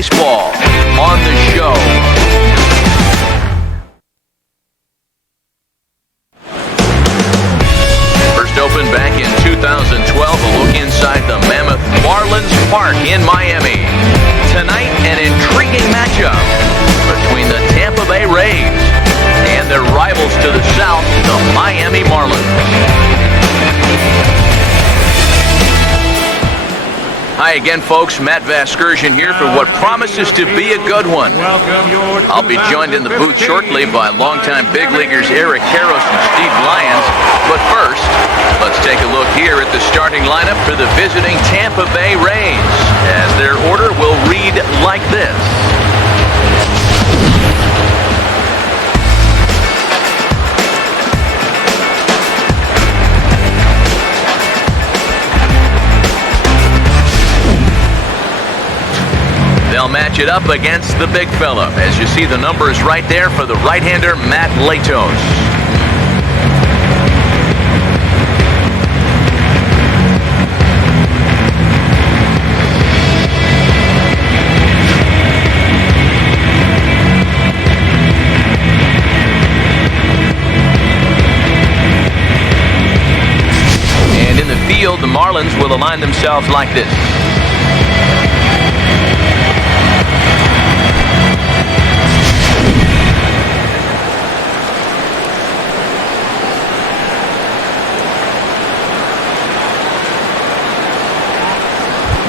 baseball on the show. First opened back in 2012, a look inside the Mammoth Marlins Park in Miami. Tonight, an intriguing matchup between the Tampa Bay Rays and their rivals to the south, the Miami Marlins. Hi again, folks. Matt Vasgersian here for what promises to be a good one. I'll be joined in the booth shortly by longtime big leaguers Eric Karros and Steve Lyons. But first, let's take a look here at the starting lineup for the visiting Tampa Bay Rays, as their order will read like this. They'll match it up against the big fella. As you see, the number is right there for the right-hander, Matt Latos. And in the field, the Marlins will align themselves like this.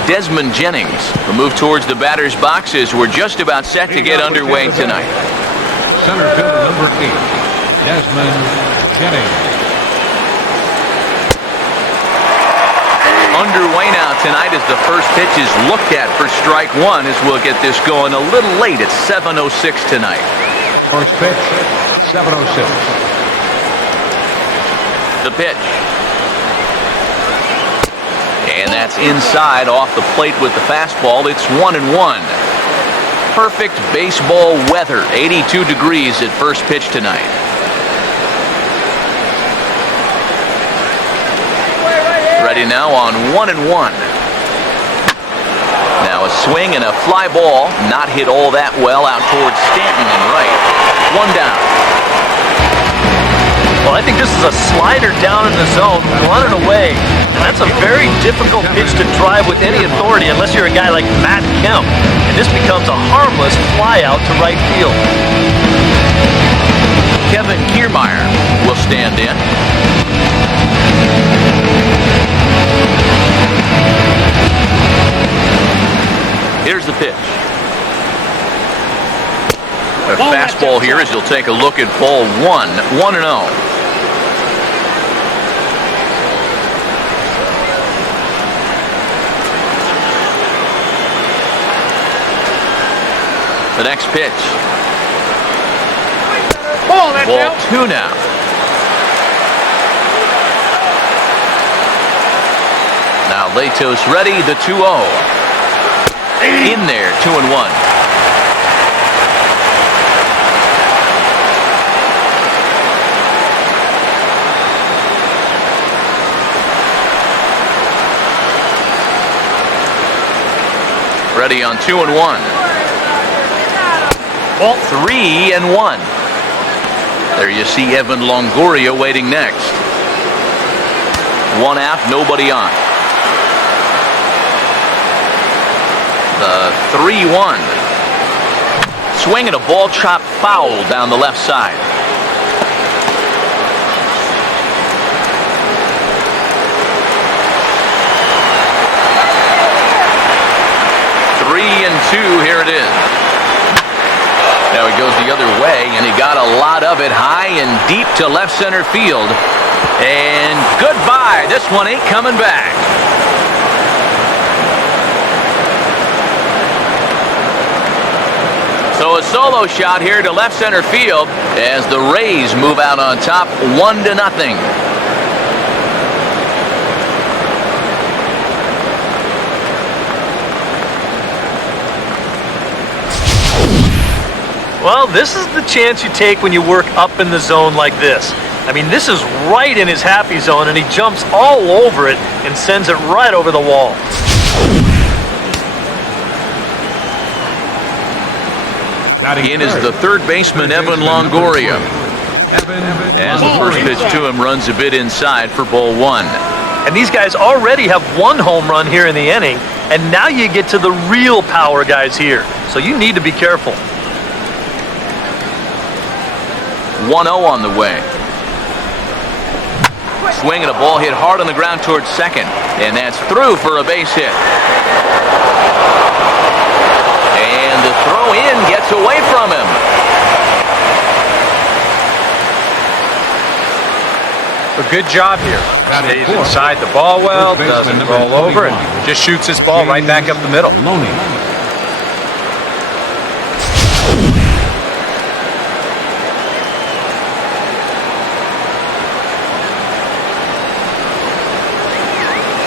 Desmond Jennings will move towards the batter's box as we're just about set to get underway tonight. Center fielder number 8, Desmond Jennings. Underway now tonight as the first pitch is looked at for strike one, as we'll get this going a little late at 7:06 tonight. First pitch, 7:06. The pitch. And that's inside off the plate with the fastball. It's 1-1. Perfect baseball weather. 82 degrees at first pitch tonight. Ready now on 1-1. Now a swing and a fly ball. Not hit all that well out towards Stanton and right. One down. Well, I think this is a slider down in the zone, running away. And that's a very difficult pitch to drive with any authority unless you're a guy like Matt Kemp. And this becomes a harmless fly out to right field. Kevin Kiermaier will stand in. Here's the pitch. A fastball here as you'll take a look at ball 1, 1-0. The next pitch. Ball 2 now. Now Latos ready, the 2-0. In there, 2-1. Ready on 2-1. Ball 3-1. There you see Evan Longoria waiting next. One out, nobody on. The 3-1. Swing and a ball chopped foul down the left side. Three and 2, here it is. Now he goes the other way, and he got a lot of it high and deep to left center field. And goodbye. This one ain't coming back. So a solo shot here to left center field as the Rays move out on top 1-0. Well, this is the chance you take when you work up in the zone like this. I mean, this is right in his happy zone, and he jumps all over it and sends it right over the wall. In is the third baseman, Evan Longoria. As the first pitch to him runs a bit inside for ball one. And these guys already have one home run here in the inning, and now you get to the real power guys here. So you need to be careful. 1-0 on the way. Swing and a ball hit hard on the ground towards second, and that's through for a base hit. And the throw in gets away from him. A good job here. Stays inside the ball well, doesn't roll over, and just shoots this ball right back up the middle.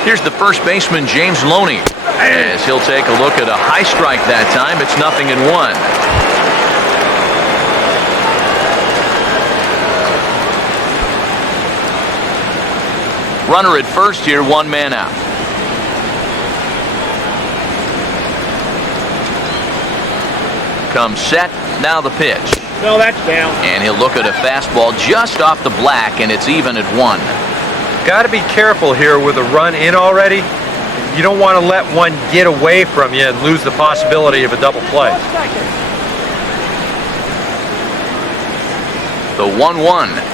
Here's the first baseman, James Loney, as he'll take a look at a high strike that time. It's 0-1. Runner at first here, one man out. Comes set, now the pitch. No, that's down. And he'll look at a fastball just off the black, and it's even at 1. Got to be careful here with a run in already. You don't want to let one get away from you and lose the possibility of a double play. The 1-1.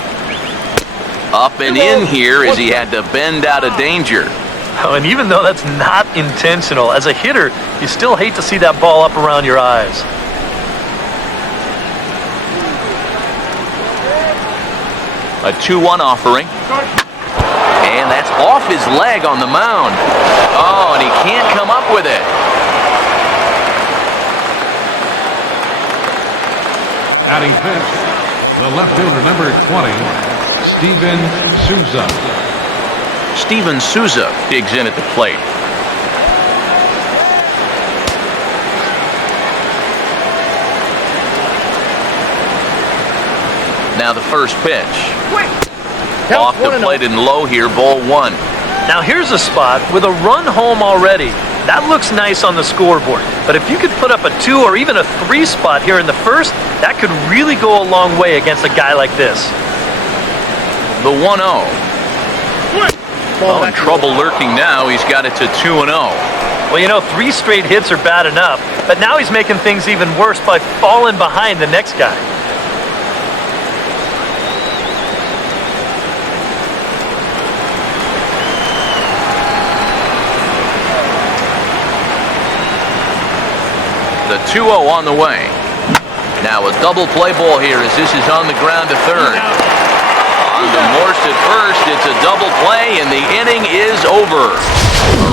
Up and in here as he had to bend out of danger. Oh, and even though that's not intentional, as a hitter, you still hate to see that ball up around your eyes. A 2-1 offering. And that's off his leg on the mound. Oh, and he can't come up with it. Batting fifth, the left fielder, number 20, Steven Souza. Steven Souza digs in at the plate. Now the first pitch. Off the plate and low here, ball 1. Now here's a spot with a run home already. That looks nice on the scoreboard. But if you could put up a 2 or even a 3 spot here in the first, that could really go a long way against a guy like this. The 1-0. Oh, in trouble lurking now. He's got it to 2-0. Well, you know, 3 straight hits are bad enough, but now he's making things even worse by falling behind the next guy. The 2-0 on the way. Now a double play ball here as this is on the ground to third. On to Morse at first. It's a double play, and the inning is over.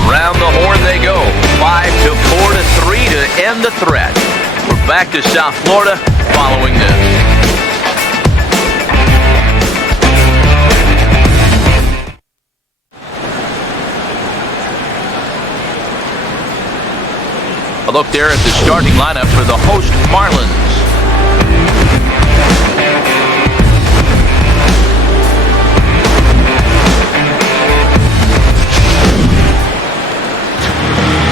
Around the horn they go. 5-4-3 to end the threat. We're back to South Florida following this. A look there at the starting lineup for the host Marlins.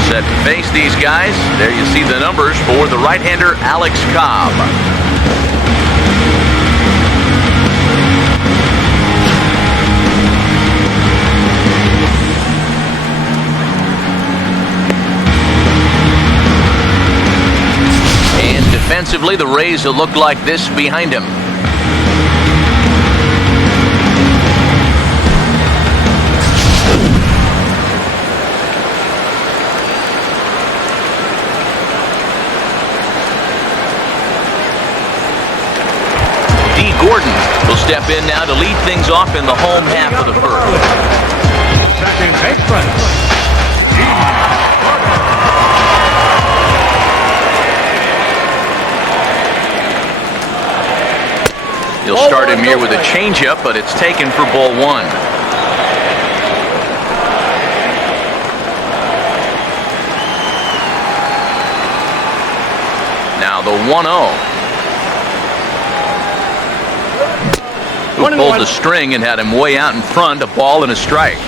Set to face these guys. There you see the numbers for the right-hander Alex Cobb. Defensively, the Rays will look like this behind him. D. Gordon will step in now to lead things off in the home half of the first. Second baseman, D. Gordon. He'll start him here with a changeup, but it's taken for ball 1. Now the 1-0. Who pulled the string and had him way out in front, a ball and a strike.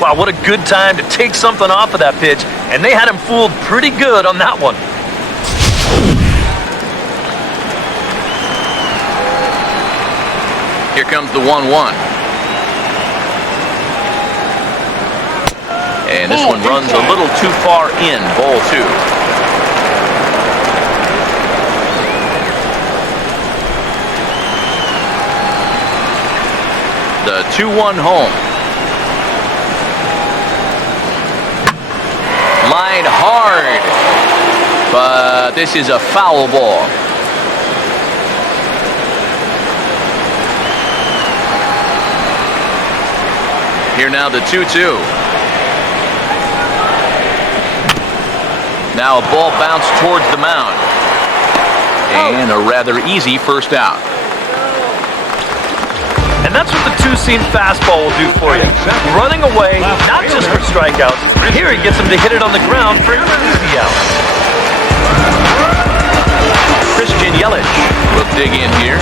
Wow, what a good time to take something off of that pitch, and they had him fooled pretty good on that one. Here comes the 1-1. And this one runs a little too far in, ball 2. The 2-1 home. Line hard, but this is a foul ball. Here now the 2-2. Now a ball bounced towards the mound. And a rather easy first out. And that's what the two-seam fastball will do for you. Running away, not just for strikeouts. Here he gets him to hit it on the ground for an easy out. Christian Yelich will dig in here.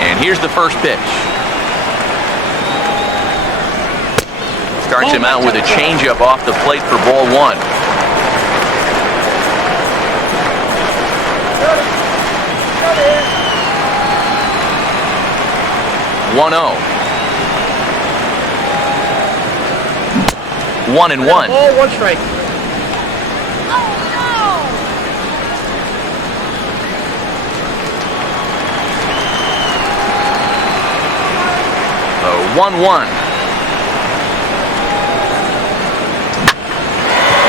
And here's the first pitch. Starts him out with a changeup off the plate for ball 1. One 0. 1-1. Oh, 1 strike. Oh, 1-1.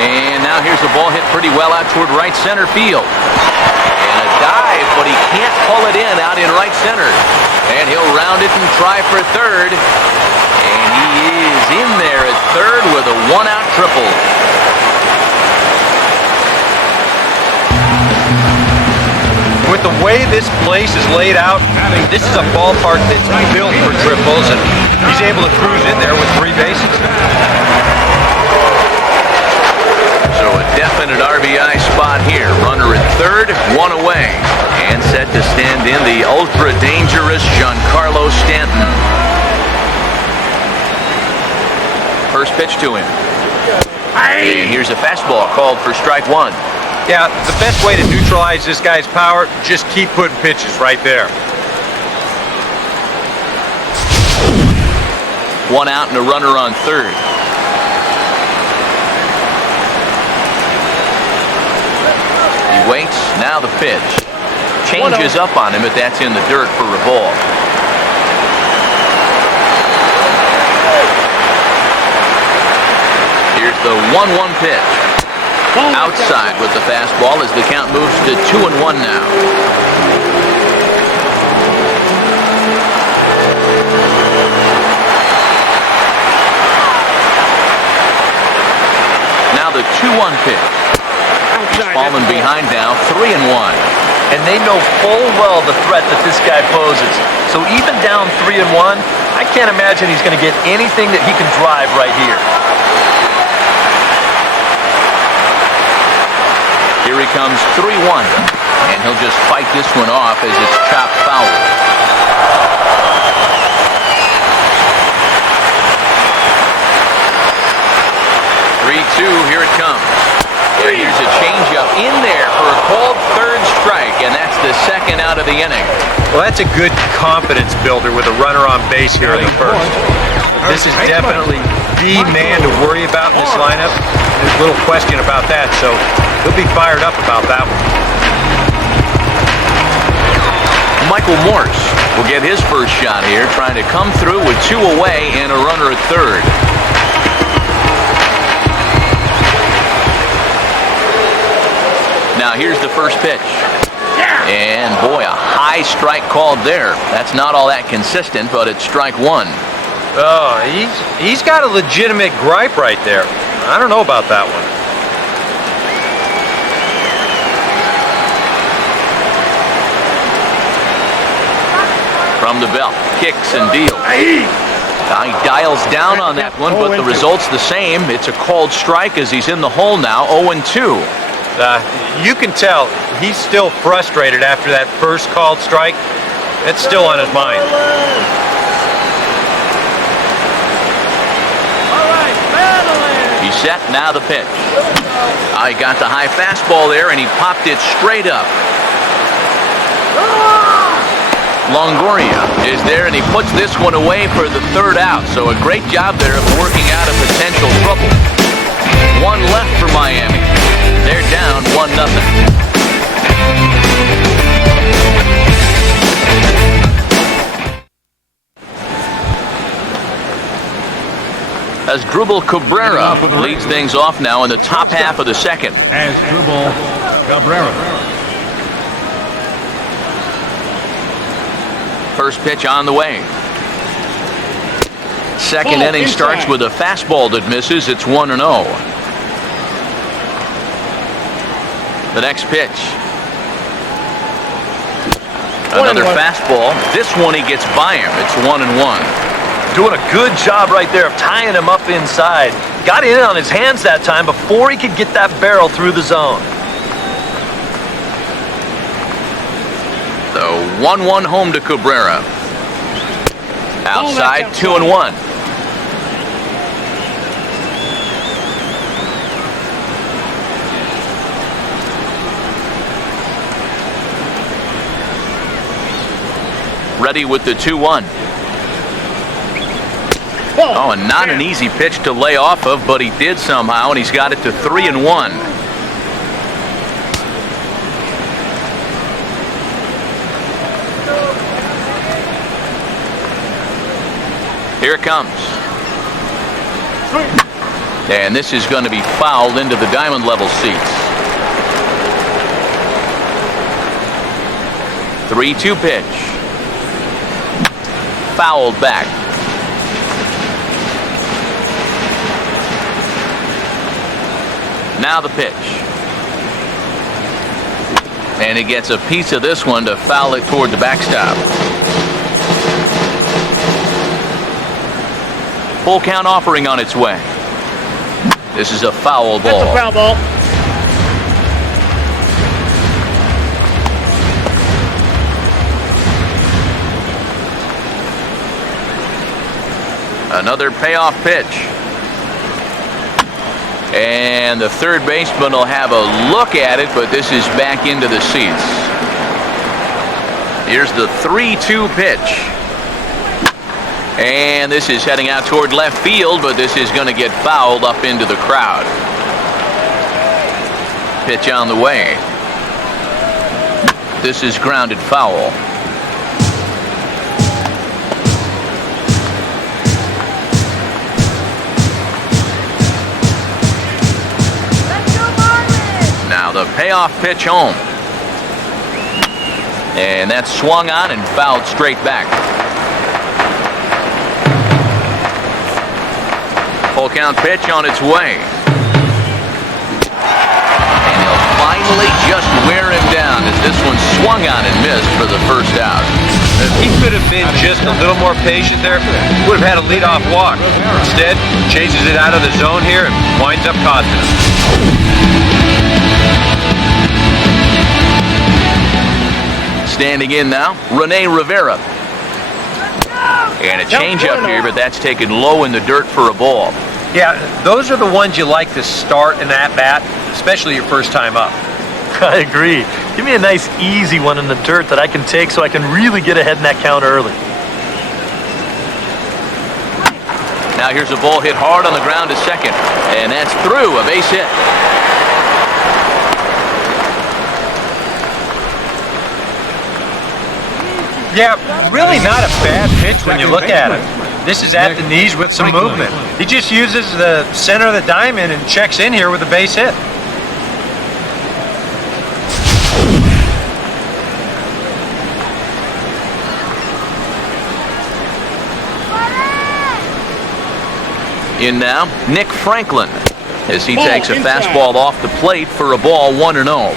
And now here's the ball hit pretty well out toward right center field. And a dive, but he can't pull it in out in right center. And he'll round it and try for third. And he is in there at third with a 1-out triple. With the way this place is laid out, this is a ballpark that's built for triples, and he's able to cruise in there with 3 bases. So a definite RBI spot here. Runner at third, 1 away. And set to stand in the ultra-dangerous Giancarlo Stanton. First pitch to him. And here's a fastball called for strike 1. Yeah, the best way to neutralize this guy's power, just keep putting pitches right there. 1 out and a runner on third. He waits, now the pitch. Changes up on him, but that's in the dirt for a ball. Here's the 1-1 pitch. Outside with the fastball as the count moves to 2-1 now. Now the 2-1 pitch. He's fallen behind now, 3-1. And they know full well the threat that this guy poses. So even down 3-1, I can't imagine he's going to get anything that he can drive right here. Here he comes, 3-1. And he'll just fight this one off as it's chopped foul. Here it comes. And here's a changeup in there for a called third strike, and that's the second out of the inning. Well, that's a good confidence builder with a runner on base here in the first. This is definitely the man to worry about in this lineup. There's little question about that, so he'll be fired up about that one. Michael Morse will get his first shot here, trying to come through with 2 away and a runner at third. Now here's the first pitch. And boy, a high strike called there. That's not all that consistent, but it's strike 1. Oh, he's got a legitimate gripe right there. I don't know about that one. From the belt, kicks and deals. He dials down on that one, but the result's the same. It's a called strike as he's in the hole now, 0-2. You can tell he's still frustrated after that first called strike. It's still on his mind. He's set, now the pitch. He got the high fastball there, and he popped it straight up. Longoria is there, and he puts this one away for the third out. So a great job there of working out a potential trouble. One left for Miami. They're down 1-0. As Dribble Cabrera leads things off now in the top half of the second. As Dribble Cabrera. First pitch on the way. Second inning starts with a fastball that misses. It's 1-0. The next pitch. Another fastball. This one he gets by him. It's 1-1. Doing a good job right there of tying him up inside. Got in on his hands that time before he could get that barrel through the zone. The 1-1 home to Cabrera. Outside, 2-1. Ready with the 2-1. Oh, and not an easy pitch to lay off of, but he did somehow, and he's got it to 3-1. Here it comes. And this is going to be fouled into the diamond level seats. 3-2 pitch. Fouled back. Now the pitch. And he gets a piece of this one to foul it toward the backstop. Full count offering on its way. This is a foul ball. That's a foul ball. Another payoff pitch. And the third baseman will have a look at it, but this is back into the seats. Here's the 3-2 pitch. And this is heading out toward left field, but this is going to get fouled up into the crowd. Pitch on the way. This is grounded foul. The payoff pitch home. And that's swung on and fouled straight back. Full count pitch on its way. And he'll finally just wear him down as this one swung on and missed for the first out. If he could have been just a little more patient there, would have had a leadoff walk. Instead, chases it out of the zone here and winds up costing him. Standing in now, Rene Rivera. And a changeup here, but that's taken low in the dirt for a ball. Yeah, those are the ones you like to start in that bat, especially your first time up. I agree. Give me a nice easy one in the dirt that I can take so I can really get ahead in that count early. Now here's a ball hit hard on the ground to second, and that's through, a base hit. Yeah, really not a bad pitch when you look at it. This is at the knees with some movement. He just uses the center of the diamond and checks in here with a base hit. In now, Nick Franklin, as he takes a fastball off the plate for a ball 1-0.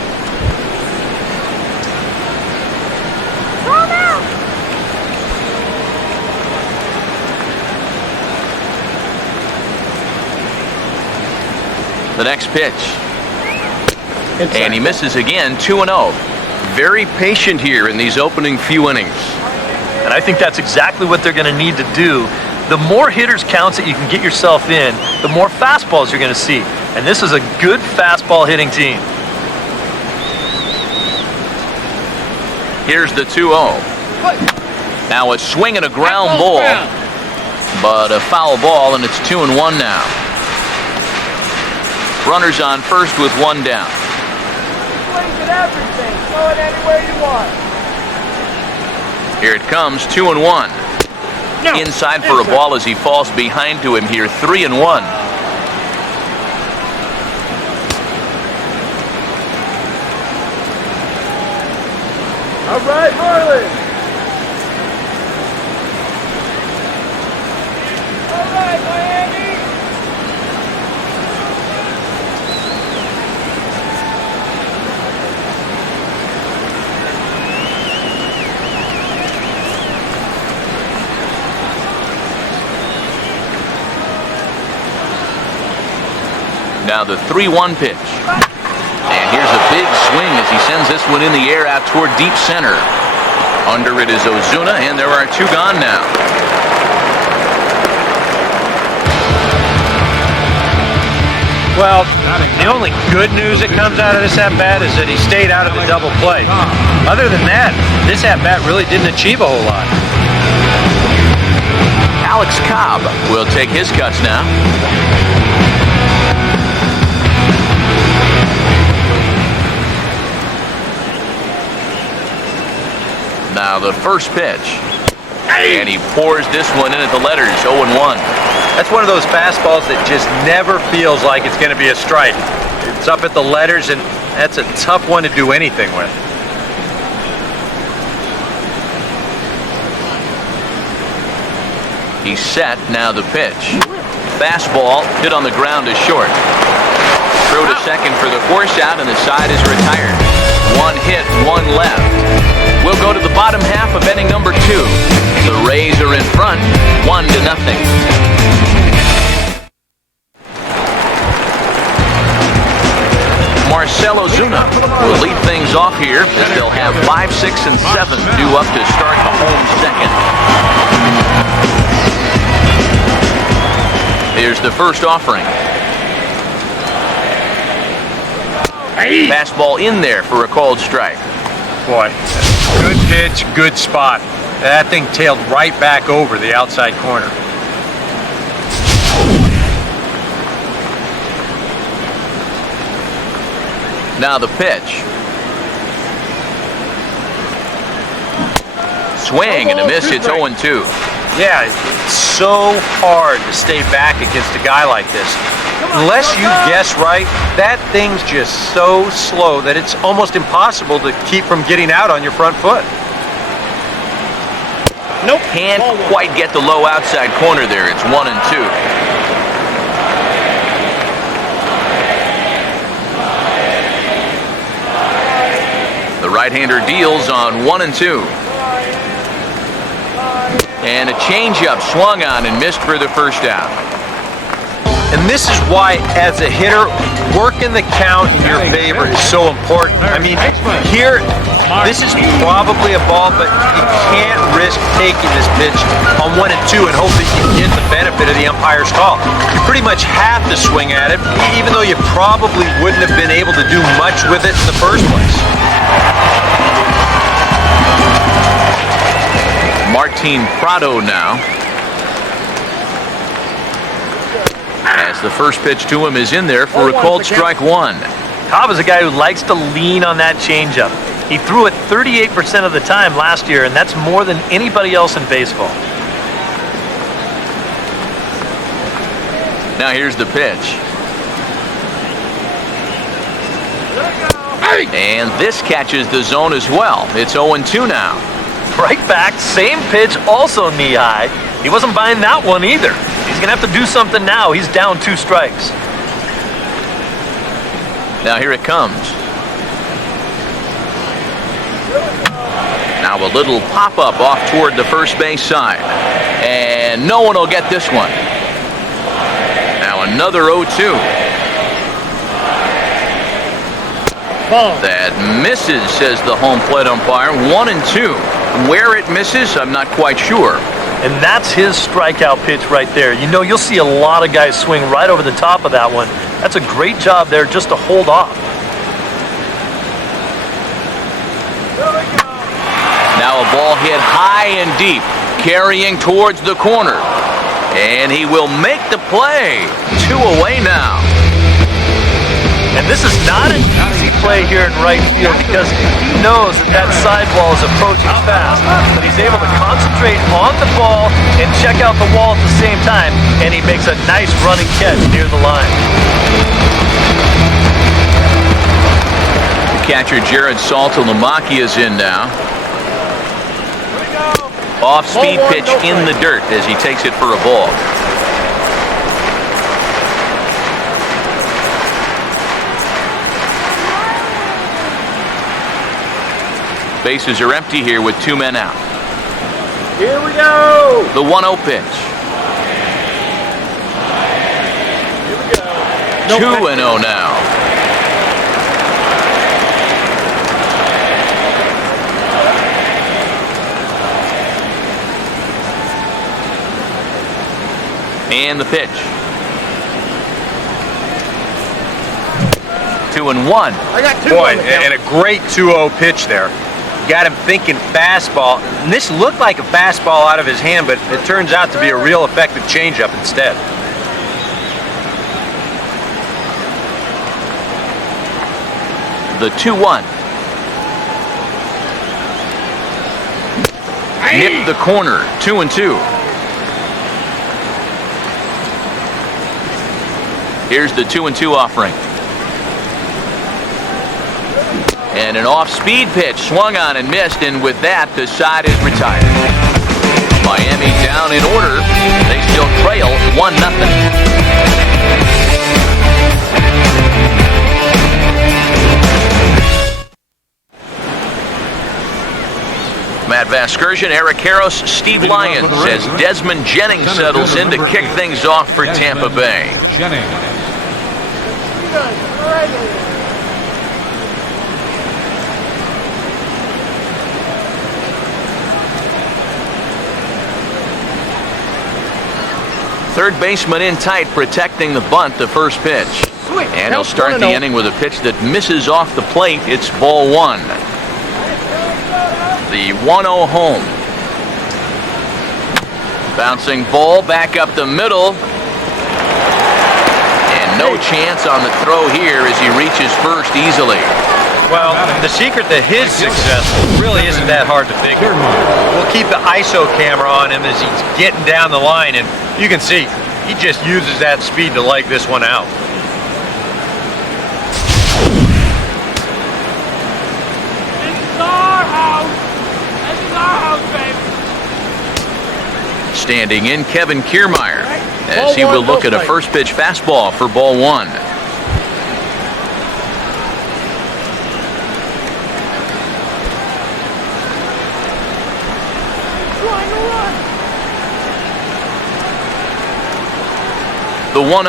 The next pitch. And he misses again, 2-0. Very patient here in these opening few innings. And I think that's exactly what they're going to need to do. The more hitters counts that you can get yourself in, the more fastballs you're going to see. And this is a good fastball hitting team. Here's the 2-0. Now a swing and a ground ball, but a foul ball, and it's 2-1 now. Runners on first with one down. Everything. Throw it anywhere you want. Here it comes, 2-1. Inside for a ball as he falls behind to him here, 3-1. All right, Marlins. All right, Miami. Now the 3-1 pitch. And here's a big swing as he sends this one in the air out toward deep center. Under it is Ozuna, and there are two gone now. Well, the only good news that comes out of this at-bat is that he stayed out of the double play. Other than that, this at-bat really didn't achieve a whole lot. Alex Cobb will take his cuts now. Now the first pitch. And he pours this one in at the letters, 0-1. That's one of those fastballs that just never feels like it's going to be a strike. It's up at the letters, and that's a tough one to do anything with. He's set, now the pitch. Fastball hit on the ground is short. Throw to second for the force out, and the side is retired. One hit, one left. We'll go to the bottom half of inning number 2. The Rays are in front, 1-0. Marcell Ozuna will lead things off here as they'll have 5, 6, and 7 due up to start the home second. Here's the first offering. Fastball in there for a called strike. Boy, good pitch, good spot. That thing tailed right back over the outside corner. Now the pitch. Swing and a miss, it's 0-2. Yeah, it's so hard to stay back against a guy like this. Unless you guess right, that thing's just so slow that it's almost impossible to keep from getting out on your front foot. Nope. Can't quite get the low outside corner there. It's 1-2. The right-hander deals on 1-2. And a changeup swung on and missed for the first out. And this is why, as a hitter, working the count in your favor is so important. I mean, here, this is probably a ball, but you can't risk taking this pitch on 1-2 and hope that you get the benefit of the umpire's call. You pretty much have to swing at it, even though you probably wouldn't have been able to do much with it in the first place. Martin Prado now. As the first pitch to him is in there for a called strike 1. Cobb is a guy who likes to lean on that changeup. He threw it 38% of the time last year, and that's more than anybody else in baseball. Now here's the pitch. And this catches the zone as well. It's 0-2 now. Right back, same pitch, also knee high. He wasn't buying that one either. He's going to have to do something now. He's down 2 strikes. Now here it comes. Now a little pop-up off toward the first base side. And no one will get this one. Now another 0-2. That misses, says the home plate umpire. 1-2. Where it misses, I'm not quite sure. And that's his strikeout pitch right there. You know, you'll see a lot of guys swing right over the top of that one. That's a great job there just to hold off. Now a ball hit high and deep, carrying towards the corner. And he will make the play. 2 away now. And this is not an easy play here in right field because he knows that that side wall is approaching fast. But he's able to concentrate on the ball and check out the wall at the same time. And he makes a nice running catch near the line. Catcher Jared Saltalamacchia is in now. Off-speed pitch in the dirt as he takes it for a ball. Bases are empty here with 2 men out. Here we go. The 1-0 pitch. Here we go. 2-0 now. And the pitch. 2-1. I got 2. Boy, and a great 2-0 pitch there. Got him thinking fastball. And this looked like a fastball out of his hand, but it turns out to be a real effective changeup instead. The 2-1. Hit the corner. 2-2. Here's the 2-2 offering. And an off-speed pitch swung on and missed, and with that, the side is retired. Miami down in order. They still trail 1-0. Matt Vasgersian, Eric Karros, Steve Lyons as Desmond Jennings settles in to kick things off for Tampa Bay. Third baseman in tight, protecting the bunt, the first pitch. And he'll start the inning with a pitch that misses off the plate. It's ball 1. The 1-0 home. Bouncing ball back up the middle. And no chance on the throw here as he reaches first easily. Well, the secret to his success really isn't that hard to figure. We'll keep the ISO camera on him as he's getting down the line, and you can see he just uses that speed to leg this one out. This is our house. This is our house, baby. Standing in, Kevin Kiermaier, as he will look at a first pitch fastball for ball 1. The 1-0.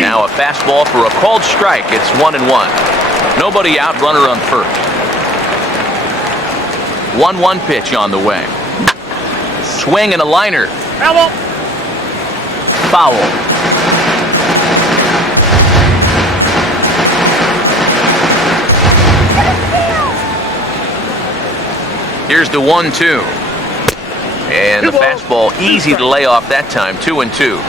Now a fastball for a called strike. It's 1-1. Nobody out, runner on first. 1-1 pitch on the way. Swing and a liner. Foul. Here's the 1-2. And the fastball easy to lay off that time. 2-2.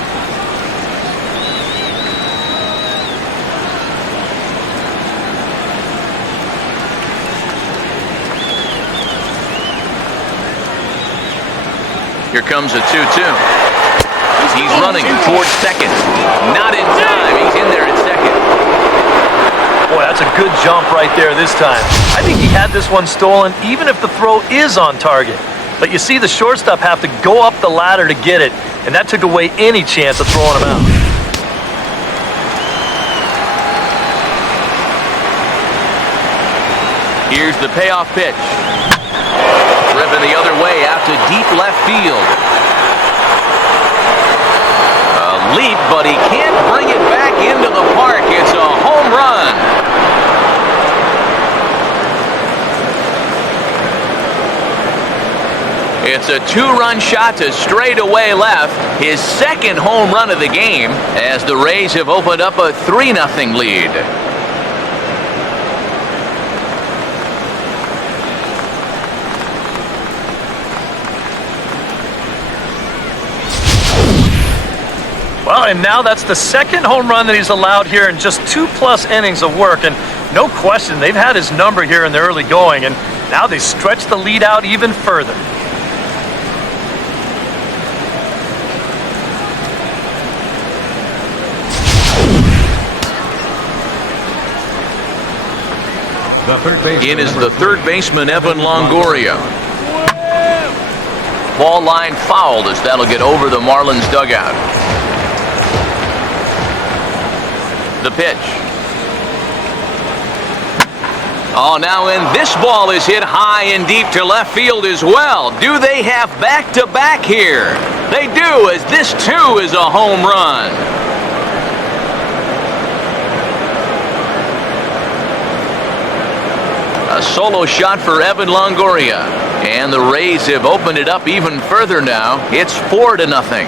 Here comes a 2-2. He's running towards second. Not in time. He's in there at second. Boy, that's a good jump right there this time. I think he had this one stolen even if the throw is on target. But you see the shortstop have to go up the ladder to get it, and that took away any chance of throwing him out. Here's the payoff pitch. Driven the other way out to deep left field. A leap, but he can't bring it back into the park. It's a home run. It's It's a two-run shot to straightaway left. His second home run of the game as the Rays have opened up a 3-0 lead. Well, and now that's the second home run that he's allowed here in just 2+ innings of work. And no question, they've had his number here in the early going, and now they stretch the lead out even further. In is the third baseman, Evan Longoria. Ball line fouled as that'll get over the Marlins dugout. The pitch. Oh, now and this ball is hit high and deep to left field as well. Do they have back-to-back here? They do, as this too is a home run. A solo shot for Evan Longoria. And the Rays have opened it up even further now. It's 4-0.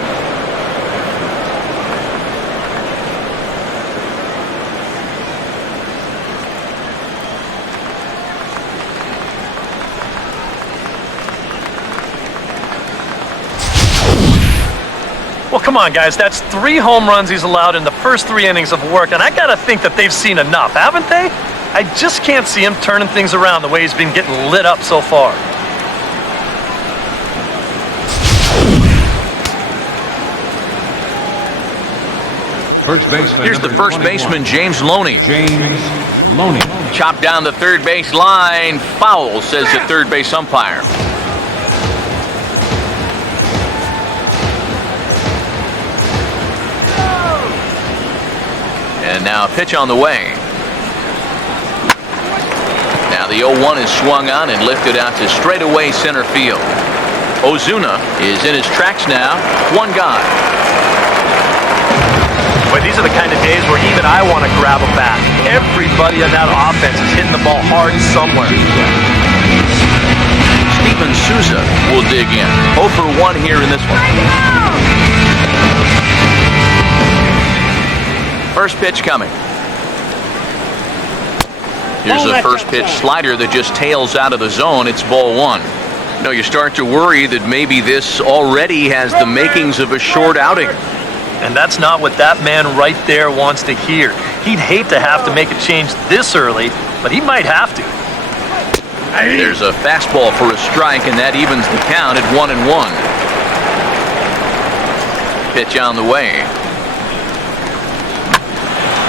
Well, come on, guys. That's 3 home runs he's allowed in the first 3 innings of work, and I got to think that they've seen enough, haven't they? I just can't see him turning things around the way he's been getting lit up so far. First baseman. Here's the first 21. baseman, James Loney. Chopped down the third base line. Foul, says the third base umpire. And now a pitch on the way. Now the 0-1 is swung on and lifted out to straightaway center field. Ozuna is in his tracks now. One gone. Boy, these are the kind of days where even I want to grab a bat. Everybody on that offense is hitting the ball hard somewhere. Steven Souza will dig in. 0 for 1 here in this one. First pitch coming. Here's the first pitch slider that just tails out of the zone. It's ball 1. You know, you start to worry that maybe this already has the makings of a short outing. And that's not what that man right there wants to hear. He'd hate to have to make a change this early, but he might have to. There's a fastball for a strike, and that evens the count at 1-1. Pitch on the way.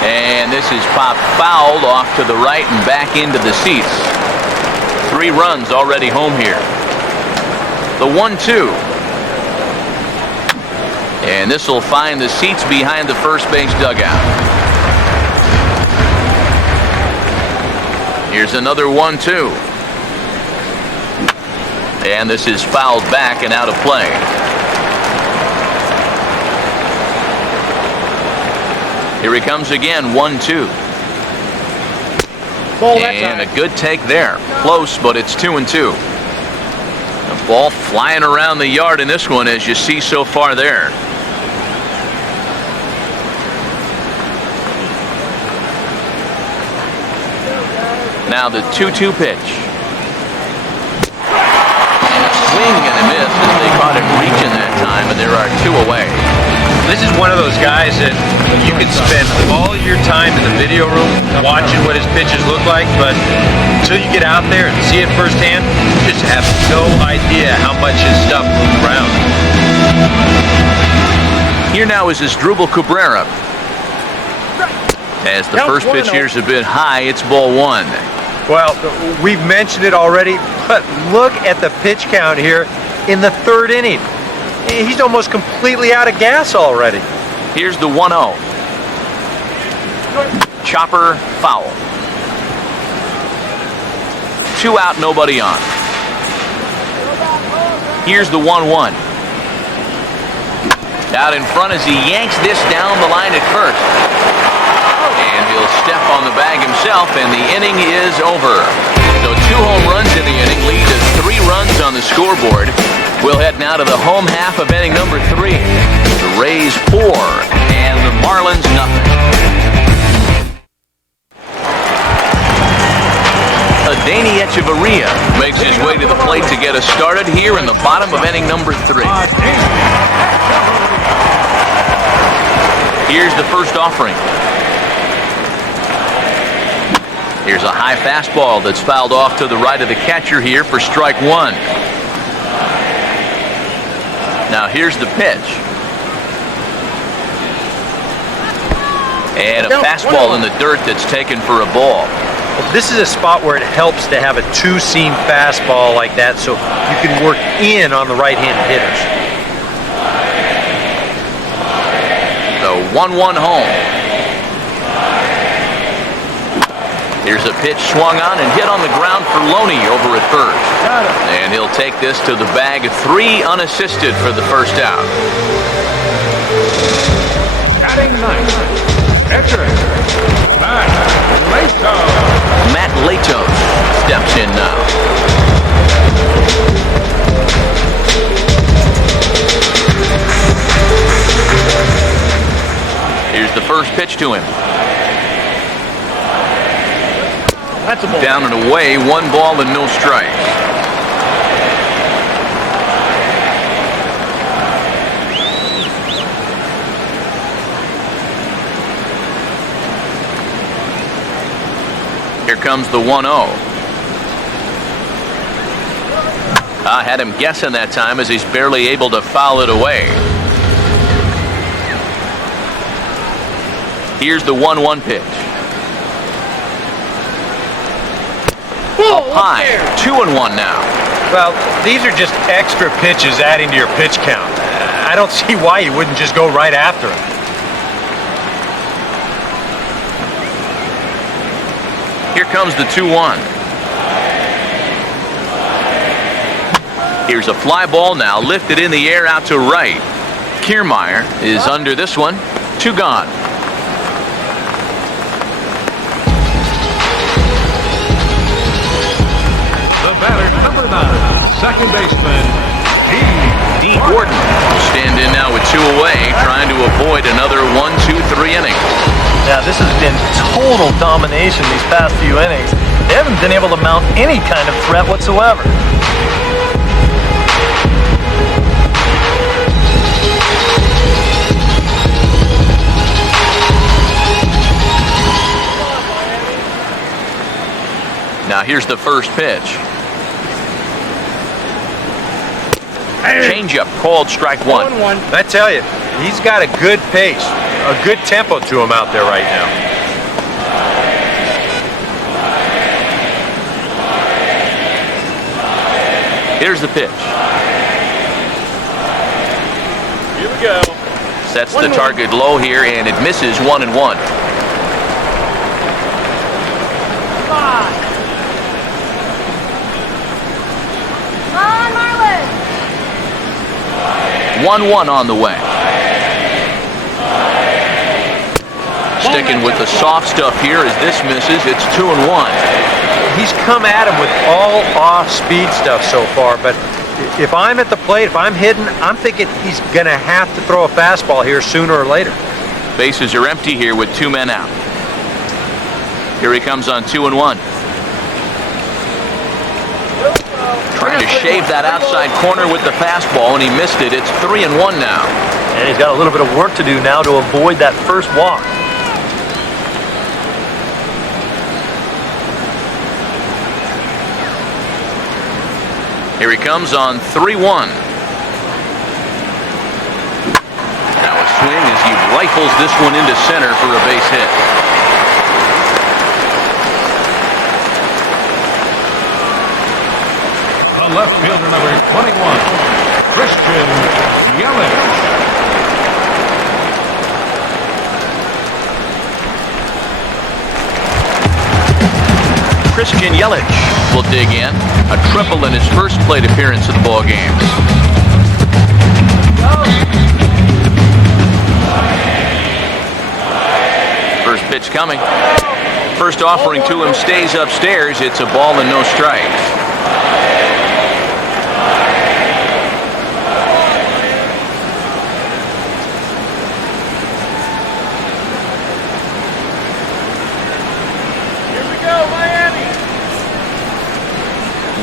And this is popped fouled off to the right and back into the seats. 3 runs already home here. The 1-2. And this will find the seats behind the first base dugout. Here's another 1-2. And this is fouled back and out of play. Here he comes again, 1-2. And a good take there. Close, but it's 2-2. The ball flying around the yard in this one, as you see so far there. Now the 2-2 pitch. And a swing and a miss as they caught it reaching that time, and there are 2 away. This is one of those guys that you can spend all your time in the video room watching what his pitches look like, but until you get out there and see it firsthand, you just have no idea how much his stuff moves around. Here now is Asdrubal Cabrera. As the first pitch here's a bit high, it's ball 1. Well, we've mentioned it already, but look at the pitch count here in the 3rd inning. He's almost completely out of gas already. Here's the 1-0. Chopper foul. 2 out, nobody on. Here's the 1-1. Out in front as he yanks this down the line at first. And he'll step on the bag himself, and the inning is over. So 2 home runs in the inning lead to 3 runs on the scoreboard. We'll head now to the home half of inning number 3. The Rays 4 and the Marlins nothing. Danny Echeverria makes his way to the plate to get us started here in the bottom of inning number 3. Here's the first offering. Here's a high fastball that's fouled off to the right of the catcher here for strike 1. Now here's the pitch. And a fastball in the dirt that's taken for a ball. This is a spot where it helps to have a two-seam fastball like that so you can work in on the right-handed hitters. So 1-1 home. Here's a pitch swung on and hit on the ground for Loney over at first. And he'll take this to the bag. 3 unassisted for the first out. Batting ninth, pitcher, Matt Latos steps in now. Here's the first pitch to him. That's a ball. Down and away, 1 ball and no strikes. Here comes the 1-0. I had him guessing that time as he's barely able to foul it away. Here's the 1-1 pitch. Up high, 2-1 now. Well, these are just extra pitches adding to your pitch count. I don't see why you wouldn't just go right after him. Here comes the 2-1. Here's a fly ball now lifted in the air out to right. Kiermaier is under this one. 2 gone. the batter, number 9, second baseman, D. Gordon will stand in now with 2 away, trying to avoid another 1-2-3 inning. Now, this has been total domination these past few innings. They haven't been able to mount any kind of threat whatsoever. Now here's the first pitch. Changeup called strike 1. I tell you, he's got a good pace, a good tempo to him out there right now. Here's the pitch. Here we go. Sets the target low here, and it misses 1-1. 1-1 on the way. Sticking with the soft stuff here as this misses. It's 2-1. He's come at him with all off-speed stuff so far, but if I'm at the plate, if I'm hitting, I'm thinking he's going to have to throw a fastball here sooner or later. Bases are empty here with 2 men out. Here he comes on 2-1. Trying to shave that outside corner with the fastball, and he missed it. It's 3-1 now. And he's got a little bit of work to do now to avoid that first walk. Here he comes on 3-1. Now a swing as he rifles this one into center for a base hit. the left fielder, number 21, Christian Yelich. Christian Yelich will dig in. A triple in his first plate appearance of the ball game. First pitch coming. First offering to him stays upstairs. It's a ball and no strikes.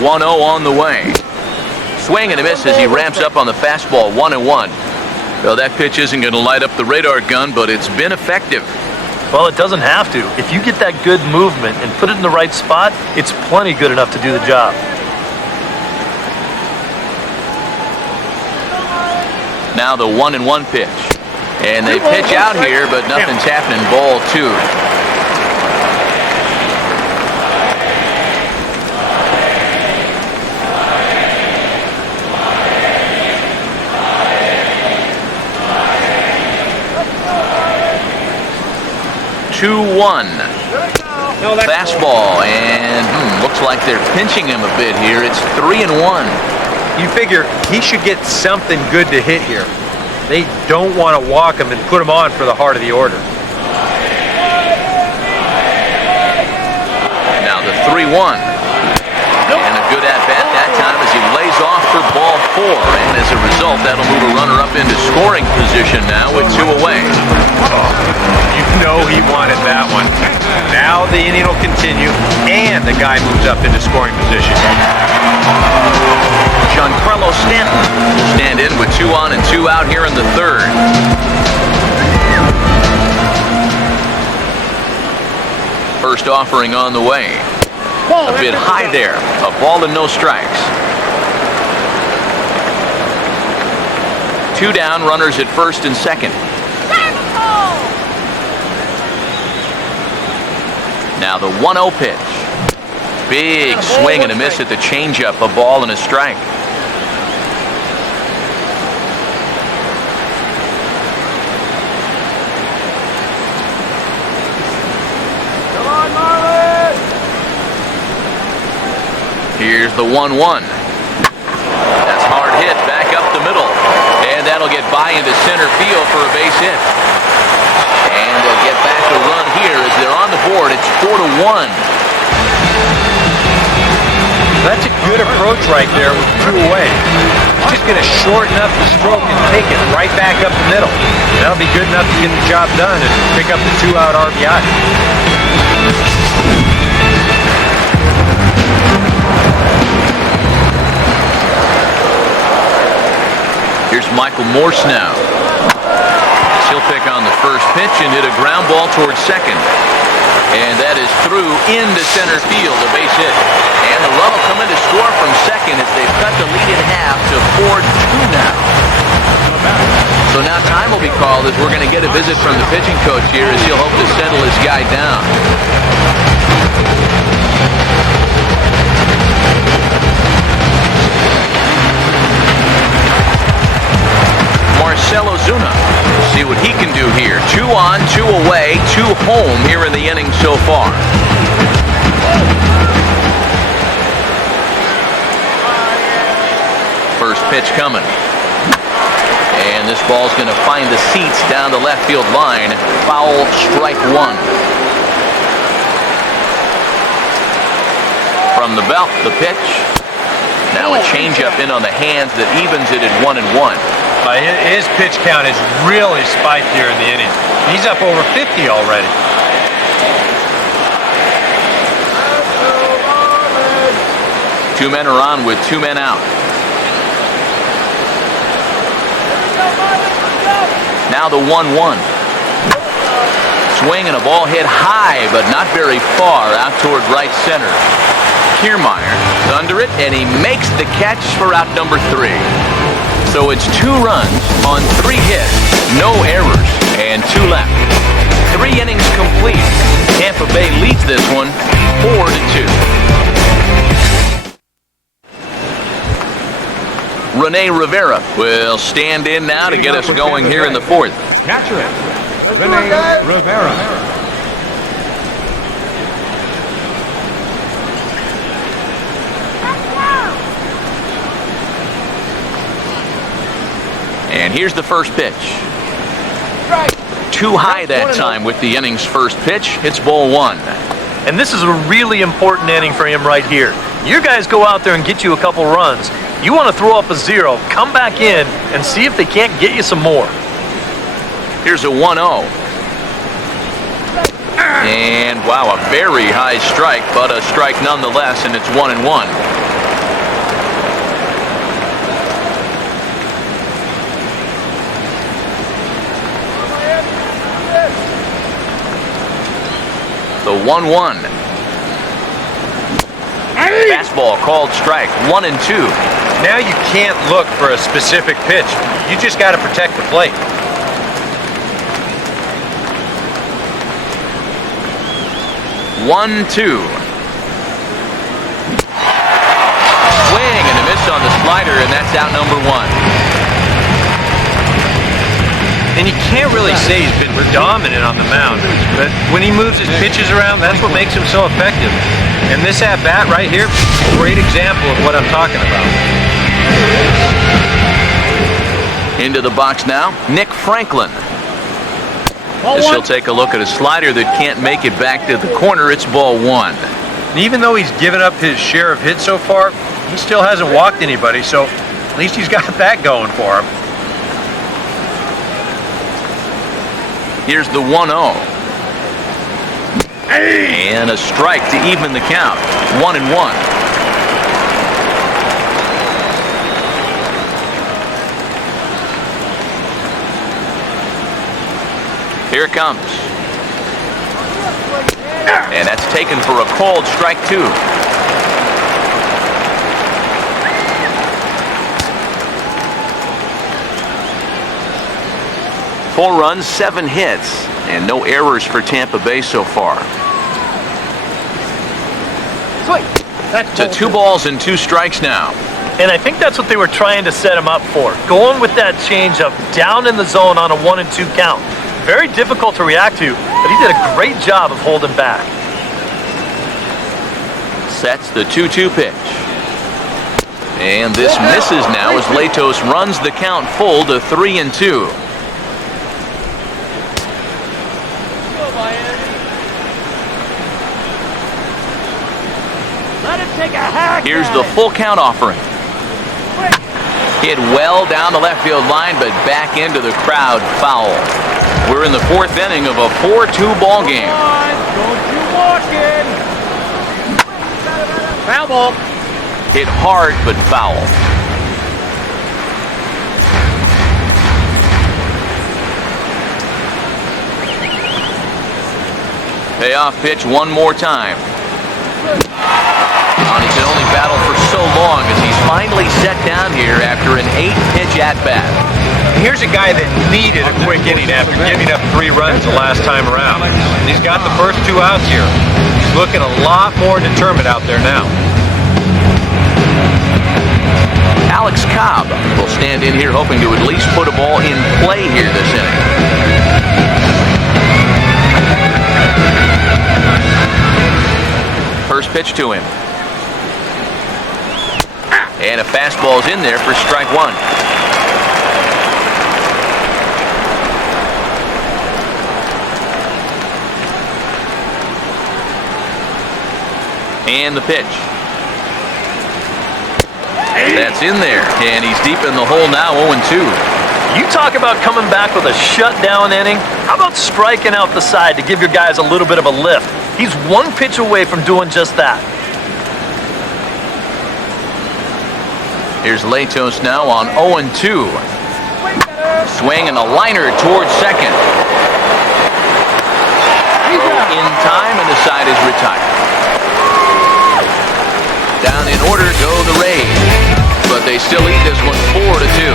1-0 on the way. Swing and a miss as he ramps up on the fastball, 1-1. Well, that pitch isn't going to light up the radar gun, but it's been effective. Well, it doesn't have to. If you get that good movement and put it in the right spot, it's plenty good enough to do the job. Now the 1-1 pitch. And they pitch out here, but nothing's happening. Ball 2. Fastball, and looks like they're pinching him a bit here. It's 3-1. You figure he should get something good to hit here. They don't want to walk him and put him on for the heart of the order. Now the 3-1. And a good at-bat that time as he lays off for ball 4. And as a result, that'll move a runner up into scoring position now with 2 away. Oh, you know he wanted that one. Now the inning will continue, and the guy moves up into scoring position. Giancarlo Stanton will stand in with 2 on and 2 out here in the 3rd. First offering on the way. A bit high there. A ball and no strikes. 2 down, runners at first and second. Now the 1-0 pitch. Big swing and a miss at the changeup. A ball and a strike. Come on, Marlins! Here's the 1-1. That's hard hit back up the middle. And that'll get by into center field for a base hit. And they'll get back a run here as they're on the board. It's 4-1. That's a good approach right there with 2 away. Just going to shorten up the stroke and take it right back up the middle. That'll be good enough to get the job done and pick up the 2-out RBI. Here's Michael Morse now. He'll pick on the first pitch and hit a ground ball towards second. And that is through into center field, a base hit. And the run will come in to score from second as they've cut the lead in half to 4-2 now. So now time will be called as we're going to get a visit from the pitching coach here as he'll hope to settle his guy down. Marcell Ozuna. See what he can do here. 2 on, 2 away, 2 home here in the inning so far. First pitch coming. And this ball's going to find the seats down the left field line. Foul, strike 1. From the belt, the pitch. Now a changeup in on the hands that evens it at 1-1. His pitch count is really spiked here in the inning. He's up over 50 already. Two men are on with 2 men out. Now the 1-1. Swing and a ball hit high, but not very far out toward right center. Kiermaier is under it, and he makes the catch for out number 3. So it's 2 runs on 3 hits, no errors, and 2 left. 3 innings complete. Tampa Bay leads this one 4-2. Rene Rivera will stand in now to get us going here in the 4th. Catcher, Rene Rivera. And here's the first pitch. Too high that time with the inning's first pitch. It's ball 1. And this is a really important inning for him right here. You guys go out there and get you a couple runs. You want to throw up a 0, come back in, and see if they can't get you some more. Here's a 1-0. And wow, a very high strike, but a strike nonetheless, and it's 1-1. the 1-1. Fastball called strike, 1-2. Now you can't look for a specific pitch. You just got to protect the plate. One, two. Swing and a miss on the slider, and that's out number 1. And you can't really say he's been dominant on the mound, but when he moves his pitches around, that's what makes him so effective. And this at-bat right here, great example of what I'm talking about. Into the box now, Nick Franklin. As he'll take a look at a slider that can't make it back to the corner. It's ball 1. And even though he's given up his share of hits so far, he still hasn't walked anybody, so at least he's got that going for him. Here's the 1-0. And a strike to even the count. 1-1. Here it comes. And that's taken for a called strike 2. Four runs, 7 hits, and no errors for Tampa Bay so far. To 2 balls and 2 strikes now. And I think that's what they were trying to set him up for. Going with that changeup down in the zone on a 1-2 count. Very difficult to react to, but he did a great job of holding back. Sets the 2-2 pitch. And this misses now as Latos runs the count full to 3-2. Here's the full count offering. Hit well down the left field line, but back into the crowd, foul. We're in the 4th inning of a 4-2 ball game. Don't you walk in. Foul ball. Hit hard, but foul. Payoff pitch one more time. He can only battle for so long as he's finally set down here after an 8-pitch at-bat. Here's a guy that needed a quick inning after giving up 3 runs the last time around. And he's got the first 2 outs here. He's looking a lot more determined out there now. Alex Cobb will stand in here hoping to at least put a ball in play here this inning. First pitch to him. And a fastball's in there for strike 1. And the pitch. That's in there. And he's deep in the hole now, 0-2. You talk about coming back with a shutdown inning. How about striking out the side to give your guys a little bit of a lift? He's 1 pitch away from doing just that. Here's Latos now on 0-2. Swing and a liner towards second. Throw in time and the side is retired. Down in order go the Rays, but they still lead this one 4-2.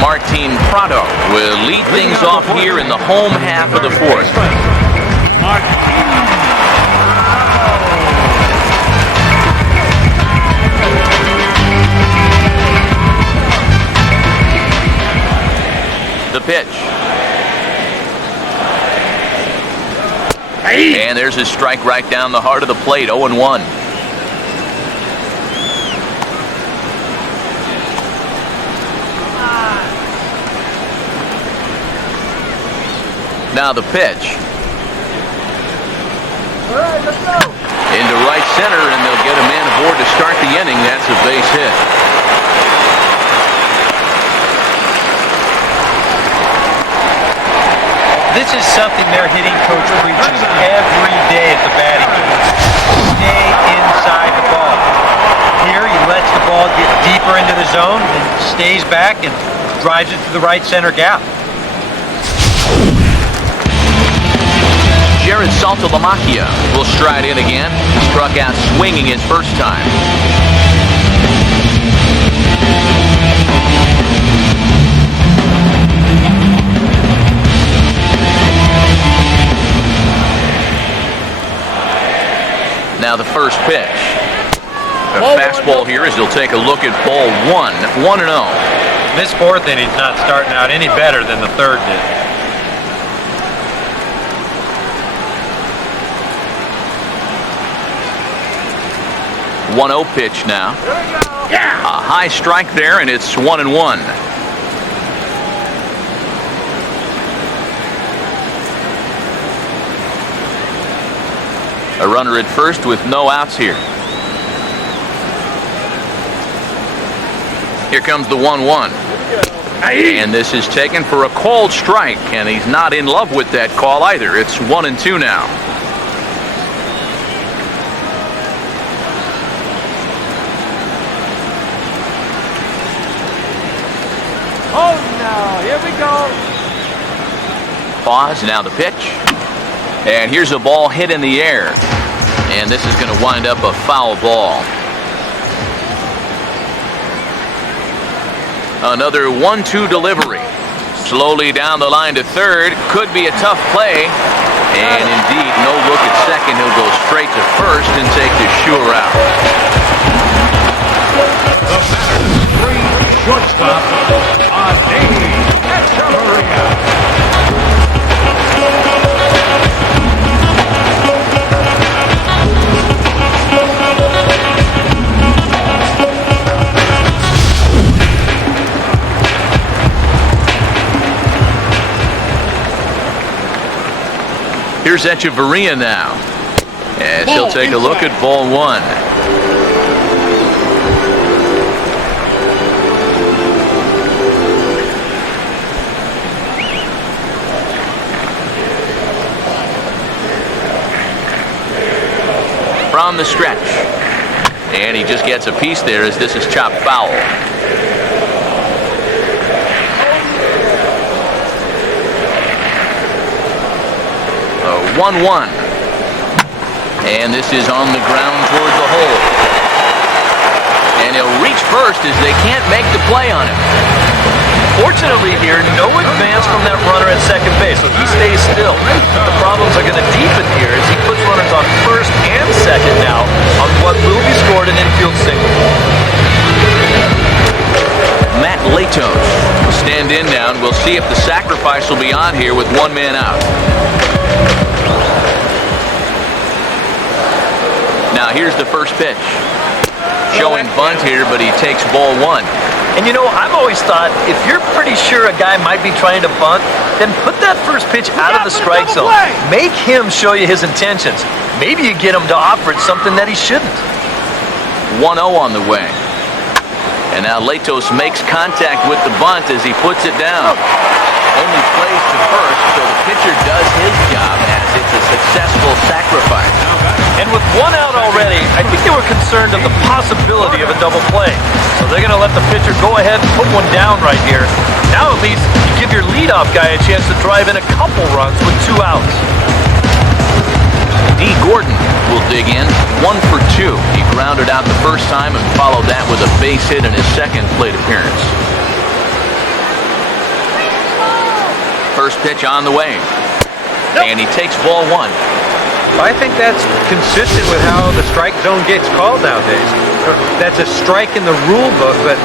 Martin Prado will lead things off here in the home half of the 4th. The pitch. And there's a strike right down the heart of the plate, 0-1. Now the pitch. All right, let's go. Into right center, and they'll get a man aboard to start the inning. That's a base hit. This is something their hitting coach preaches every day at the batting cage. Stay inside the ball. Here he lets the ball ball get deeper into the zone and stays back and drives it to the right center gap. Jared Saltalamacchia will stride in again. Struck out swinging his first time. Now the first pitch. A fastball here as he'll take a look at ball 1-0. This fourth inning's not starting out any better than the third did. 1-0 pitch now. A high strike there, and it's 1-1. A runner at first with no outs here. Here comes the 1-1. And this is taken for a called strike, and he's not in love with that call either. It's 1-2 now. Oh no, here we go. Pause, now the pitch. And here's a ball hit in the air. And this is going to wind up a foul ball. Another 1-2 delivery. Slowly down the line to third. Could be a tough play. And indeed, no look at second. He'll go straight to first and take the sure out. The batter, shortstop, Echeverria. Here's Echeverria now, as he'll take a look at ball 1. From the stretch, and he just gets a piece there as this is chopped foul. 1-1. And this is on the ground towards the hole. And he'll reach first as they can't make the play on him. Fortunately here, no advance from that runner at second base, so he stays still. The problems are going to deepen here as he puts runners on first and second now on what will be scored an infield single. Matt Latos will stand in now, and we'll see if the sacrifice will be on here with one man out. Now here's the first pitch. Showing bunt here, but he takes ball 1. And you know, I've always thought if you're pretty sure a guy might be trying to bunt, then put that first pitch out of the strike zone. Make him show you his intentions. Maybe you get him to offer it something that he shouldn't. 1-0 on the way. And now Latos makes contact with the bunt as he puts it down. Only plays to first, so the pitcher does his job as it's a successful sacrifice. And with 1 out already, I think they were concerned of the possibility of a double play. So they're going to let the pitcher go ahead and put one down right here. Now at least you give your leadoff guy a chance to drive in a couple runs with 2 outs. D. Gordon will dig in, 1 for 2. He grounded out the first time and followed that with a base hit in his second plate appearance. First pitch on the way. And he takes ball 1. I think that's consistent with how the strike zone gets called nowadays. That's a strike in the rule book, but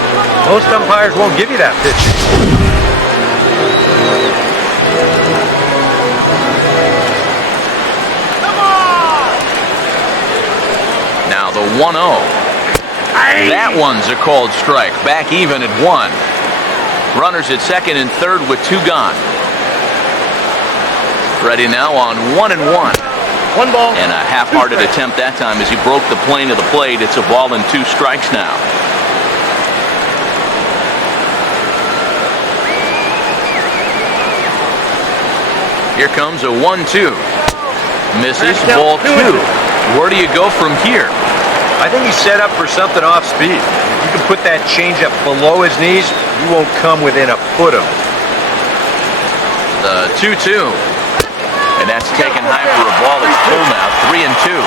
most umpires won't give you that pitch. Now the 1-0. That one's a called strike. Back even at 1. Runners at second and third with 2 gone. Ready now on 1-1. 1 ball. And a half-hearted attempt that time as he broke the plane of the plate. It's a ball and 2 strikes now. Here comes a 1-2. Misses, ball 2. Where do you go from here? I think he's set up for something off speed. If you can put that changeup below his knees, you won't come within a foot of it. The 2-2. And that's taken high for a ball. It's full now, 3-2.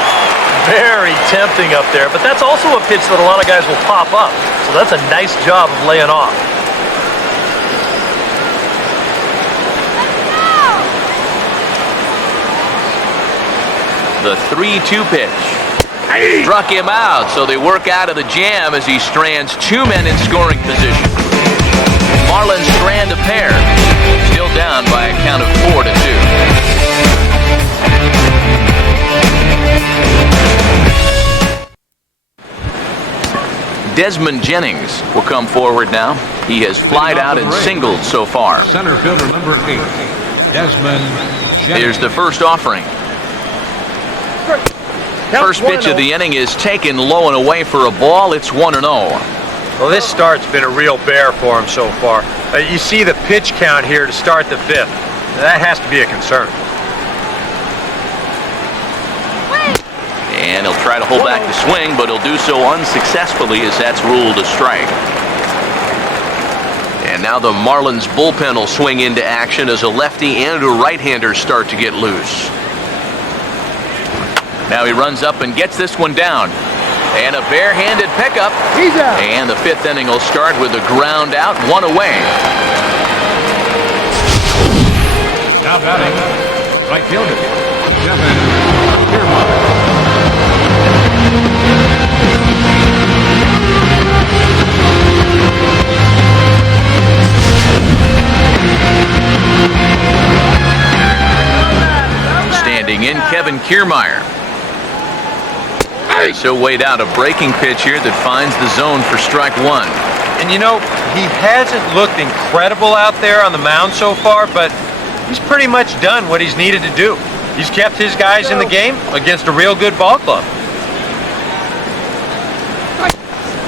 Very tempting up there, but that's also a pitch that a lot of guys will pop up. So that's a nice job of laying off. The 3-2 pitch. Struck him out, so they work out of the jam as he strands two men in scoring position. Marlins strand a pair. Still down by a count of 4-2. Desmond Jennings will come forward now. He has flied out and singled so far. Center fielder number 8, Desmond Jennings. Here's the first offering. First pitch of the inning is taken low and away for a ball. It's 1-0. Well, this start's been a real bear for him so far. You see the pitch count here to start the 5th. That has to be a concern. And he'll try to hold back the swing, but he'll do so unsuccessfully as that's ruled a strike. And now the Marlins bullpen will swing into action as a lefty and a right-hander start to get loose. Now he runs up and gets this one down. And a barehanded pickup. He's out. And the 5th inning will start with a ground out, 1 away. Now batting, right fielder, Kevin Kiermaier. Standing in, Kevin Kiermaier. So weighed out a breaking pitch here that finds the zone for strike 1. And you know, he hasn't looked incredible out there on the mound so far, but he's pretty much done what he's needed to do. He's kept his guys in the game against a real good ball club.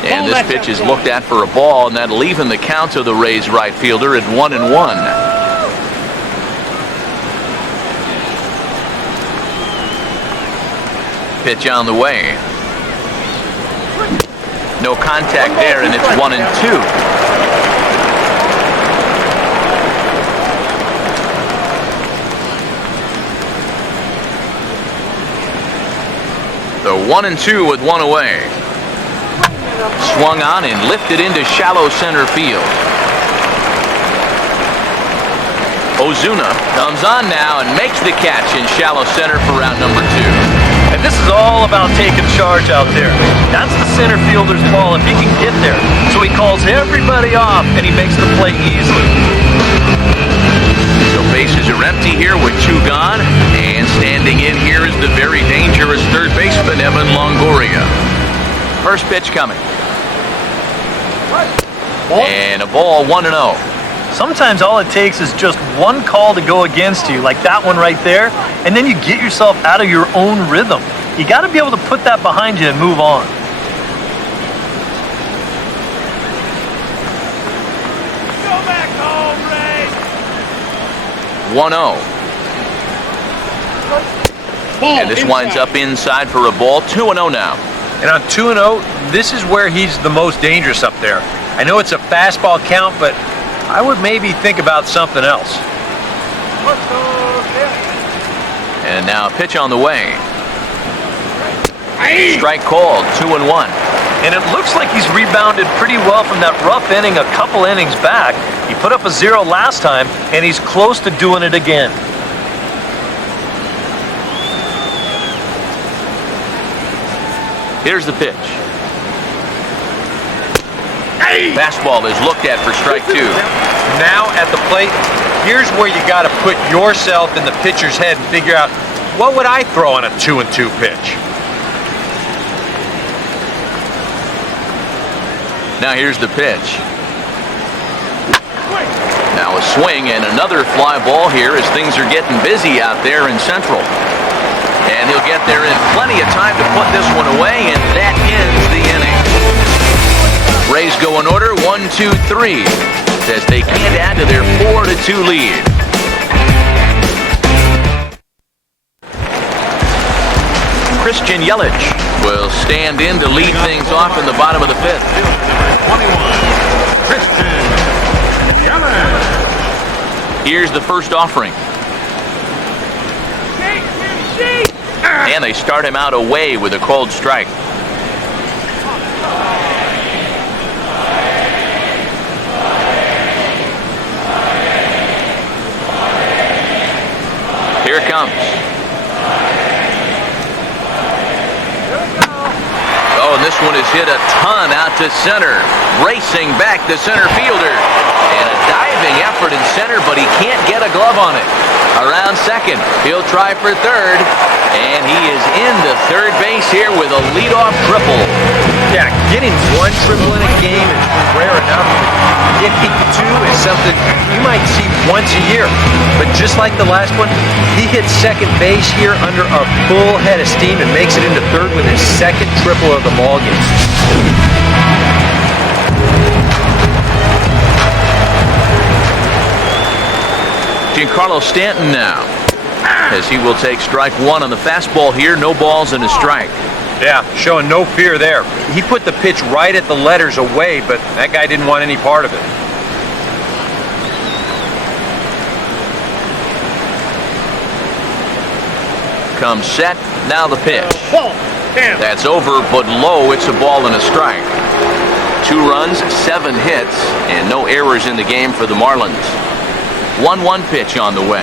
And this pitch is looked at for a ball, and that'll even the count of the Rays right fielder at 1-1. Pitch on the way. No contact there, and it's 1-2. The 1-2 with 1 away. Swung on and lifted into shallow center field. Ozuna comes on now and makes the catch in shallow center for round number 2. And this is all about taking charge out there. That's the center fielder's ball if he can get there. So he calls everybody off and he makes the play easily. So bases are empty here with 2 gone. And standing in here is the very dangerous third baseman, Evan Longoria. First pitch coming. And a ball, 1-0. Sometimes all it takes is just one call to go against you, like that one right there, and then you get yourself out of your own rhythm. You got to be able to put that behind you and move on. Go back home, Ray. 1-0. And this winds up inside for a ball, 2-0 now. And on 2-0, this is where he's the most dangerous up there. I know it's a fastball count, but I would maybe think about something else. And now a pitch on the way. Strike called, 2-1. And it looks like he's rebounded pretty well from that rough inning a couple innings back. He put up a 0 last time, and he's close to doing it again. Here's the pitch. Fastball is looked at for strike 2. Now at the plate, here's where you got to put yourself in the pitcher's head and figure out, what would I throw on a 2-2 pitch? Now here's the pitch. Now a swing and another fly ball here as things are getting busy out there in Central. And he'll get there in plenty of time to put this one away, and that ends the inning. Rays go in order, 1-2-3, as they can't add to their 4-2 lead. Christian Yelich will stand in to lead things off in the bottom of the fifth. 21, Christian Yelich. Here's the first offering. And they start him out away with a cold strike. Here it comes. Oh, and this one is hit a ton out to center. Racing back the center fielder. And a diving effort in center, but he can't get a glove on it. Around second, he'll try for third. And he is into third base here with a leadoff triple. Yeah, getting one triple in a game is rare enough. Getting two is something you might see once a year. But just like the last one, he hits second base here under a full head of steam and makes it into third with his second triple of the ballgame. Giancarlo Stanton now, as he will take strike one on the fastball here. No balls and a strike. Yeah, showing no fear there. He put the pitch right at the letters away, but that guy didn't want any part of it. Comes set, now the pitch. That's over, but low. It's a ball and a strike. 2 runs, 7 hits, and no errors in the game for the Marlins. 1-1 pitch on the way.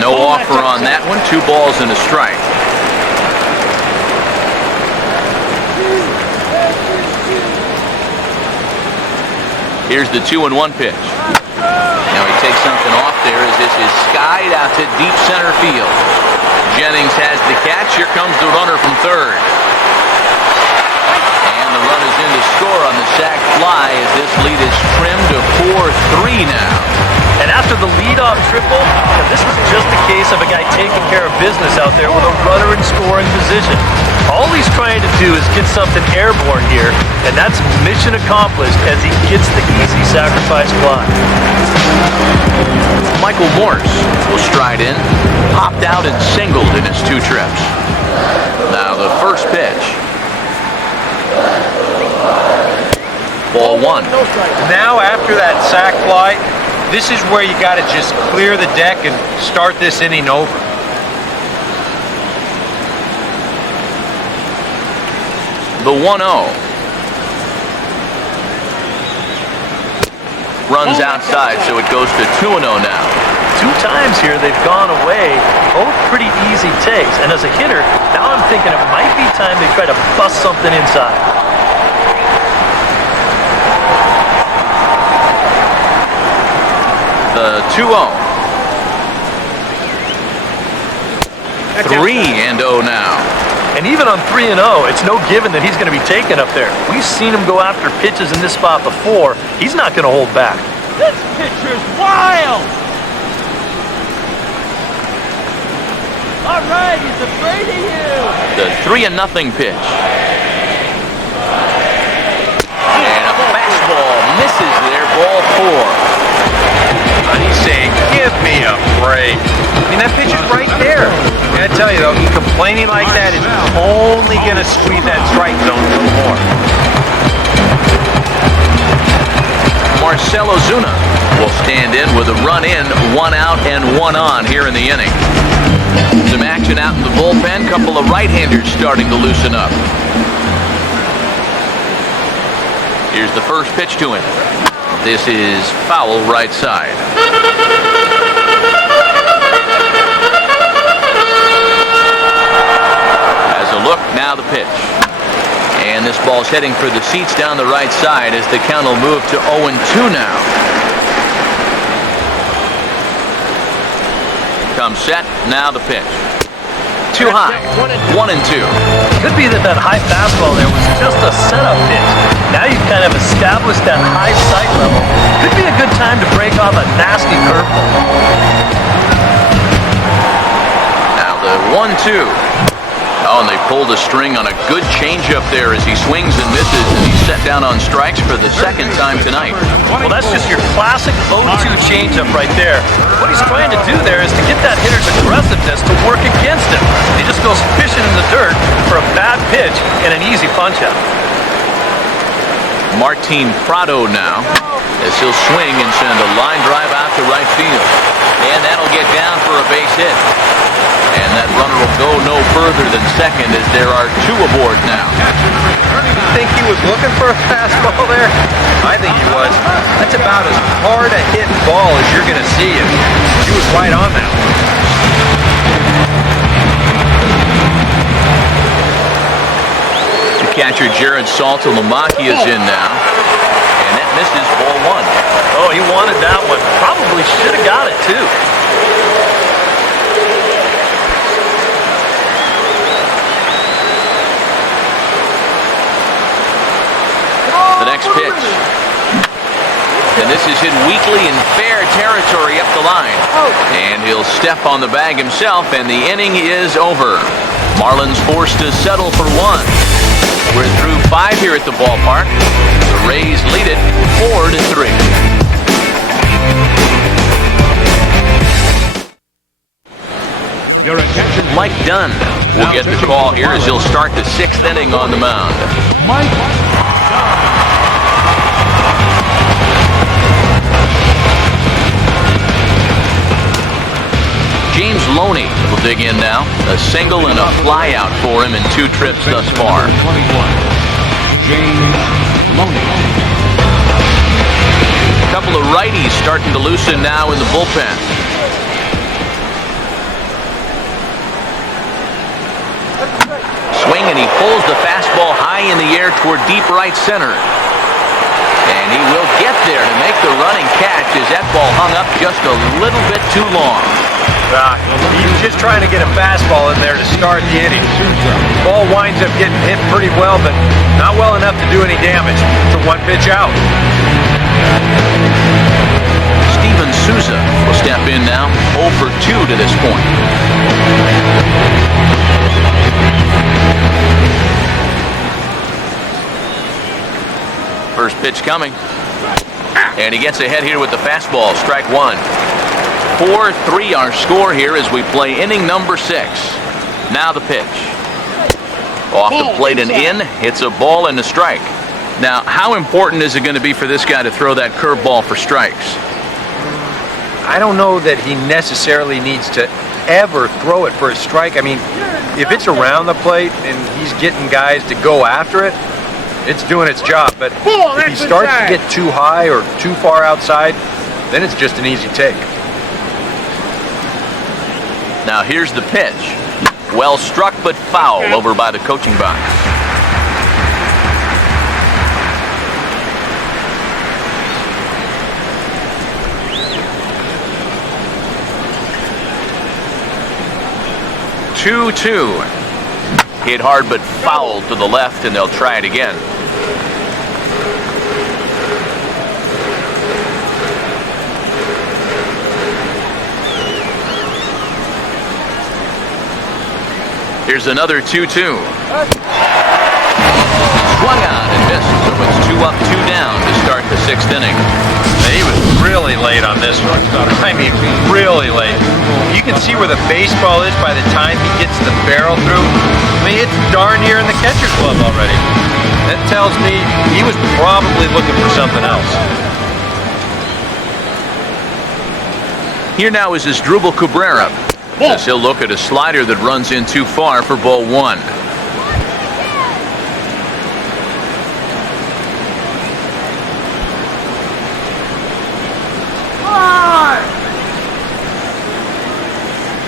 No offer on that one. 2 balls and a strike. Here's the 2-1 pitch. Now he takes something off there as this is skied out to deep center field. Jennings has the catch. Here comes the runner from third. And the run is in to score on the sac fly as this lead is trimmed to 4-3 now. And after the leadoff triple, this is just a case of a guy taking care of business out there with a runner in scoring position. All he's trying to do is get something airborne here, and that's mission accomplished as he gets the easy sacrifice fly. Michael Morse will stride in, popped out and singled in his 2 trips. Now the first pitch. Ball 1. Now after that sac fly, this is where you got to just clear the deck and start this inning over. The 1-0. Runs outside, so it goes to 2-0 now. 2 times here they've gone away, both pretty easy takes. And as a hitter, now I'm thinking it might be time they try to bust something inside. The 2-0. 3-0 now. And even on 3-0, it's no given that he's going to be taken up there. We've seen him go after pitches in this spot before. He's not going to hold back. This pitcher's wild! All right, he's afraid of you! The 3-0 pitch. And a fastball misses there, ball 4. He's saying, give me a break. I mean, that pitch is right there. I gotta tell you, though, complaining like that is only going to squeeze that strike zone a little more. Marcell Ozuna will stand in with a run in, 1 out and 1 on here in the inning. Some action out in the bullpen. Couple of right-handers starting to loosen up. Here's the first pitch to him. This is foul right side. As a look, now the pitch. And this ball's heading for the seats down the right side as the count will move to 0-2 now. Comes set, now the pitch. Too high, 1-2. Could be that high fastball there was just a setup pitch. Now you've kind of established that high sight level. Could be a good time to break off a nasty curveball. Now the 1-2. Oh, and they pulled a string on a good changeup there as he swings and misses, and he's set down on strikes for the second time tonight. Well, that's just your classic 0-2 changeup right there. What he's trying to do there is to get that hitter's aggressiveness to work against him. He just goes fishing in the dirt for a bad pitch and an easy punch-out. Martin Prado now, as he'll swing and send a line drive out to right field. And that'll get down for a base hit. And that runner will go no further than second as there are two aboard now. You think he was looking for a fastball there? I think he was. That's about as hard a hit ball as you're going to see, and he was right on that one. The catcher Jared Saltalamacchia is in now. And that misses ball one. Oh, he wanted that one. Probably should have got it, too. The next pitch. And this is hit weakly in fair territory up the line. And he'll step on the bag himself, and the inning is over. Marlins forced to settle for one. We're through 5 here at the ballpark. The Rays lead it 4-3. Your attention. Mike Dunn will get the call here as he'll start the 6th inning on the mound. Mike James Loney will dig in now. A single and a fly out for him in 2 trips thus far. 21. James Loney. A couple of righties starting to loosen now in the bullpen. Swing, and he pulls the fastball high in the air toward deep right center. And he will get there to make the running catch as that ball hung up just a little bit too long. He's just trying to get a fastball in there to start the inning. Ball winds up getting hit pretty well, but not well enough to do any damage. It's a 1-pitch out. Steven Souza will step in now, 0 for 2 to this point. First pitch coming. And he gets ahead here with the fastball, strike one. 4-3 our score here as we play inning number 6. Now the pitch. Off the plate and in. It's a ball and a strike. Now, how important is it going to be for this guy to throw that curveball for strikes? I don't know that he necessarily needs to ever throw it for a strike. I mean, if it's around the plate and he's getting guys to go after it, it's doing its job. But if he starts to get too high or too far outside, then it's just an easy take. Now here's the pitch. Well struck but foul over by the coaching box. Two. Hit hard but foul to the left, and they'll try it again. Here's another 2-2. Swung on and missed, so it's 2 up, 2 down to start the 6th inning. And he was really late on this one. I mean, really late. You can see where the baseball is by the time he gets the barrel through. I mean, it's darn near in the catcher's glove already. That tells me he was probably looking for something else. Here now is Asdrubal Cabrera, as he'll look at a slider that runs in too far for ball one.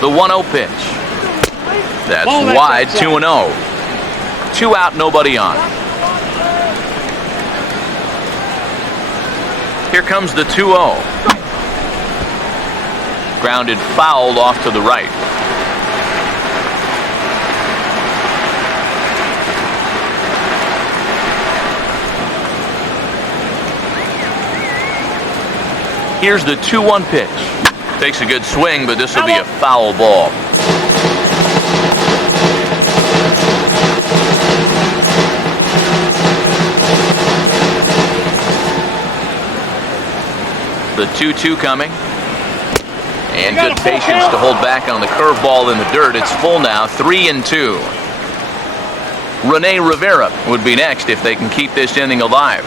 The 1-0 pitch. That's wide, 2-0. 2 out, nobody on. Here comes the 2-0. Grounded foul off to the right. Here's the 2-1 pitch. Takes a good swing, but this will be a foul ball. The 2-2 coming. And good patience to hold back on the curveball in the dirt. It's full now, 3-2. Rene Rivera would be next if they can keep this inning alive.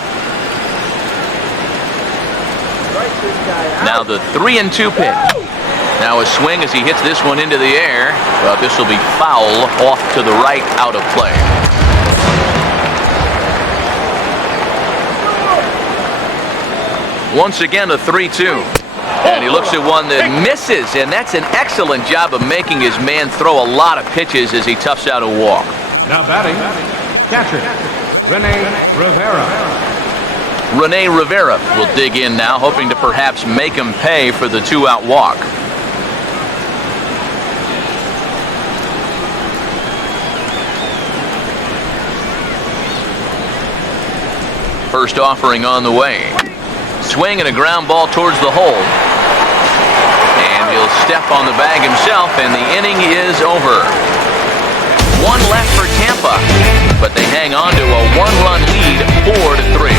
Now the 3-2 pitch. Now a swing as he hits this one into the air, but this will be foul off to the right, out of play. Once again a 3-2. And he looks at one that misses, and that's an excellent job of making his man throw a lot of pitches as he toughs out a walk. Now batting, catcher, Rene Rivera. Rene Rivera will dig in now, hoping to perhaps make him pay for the 2-out walk. First offering on the way. Swing and a ground ball towards the hole. And he'll step on the bag himself, and the inning is over. One left for Tampa, but they hang on to a 1-run lead, 4-3.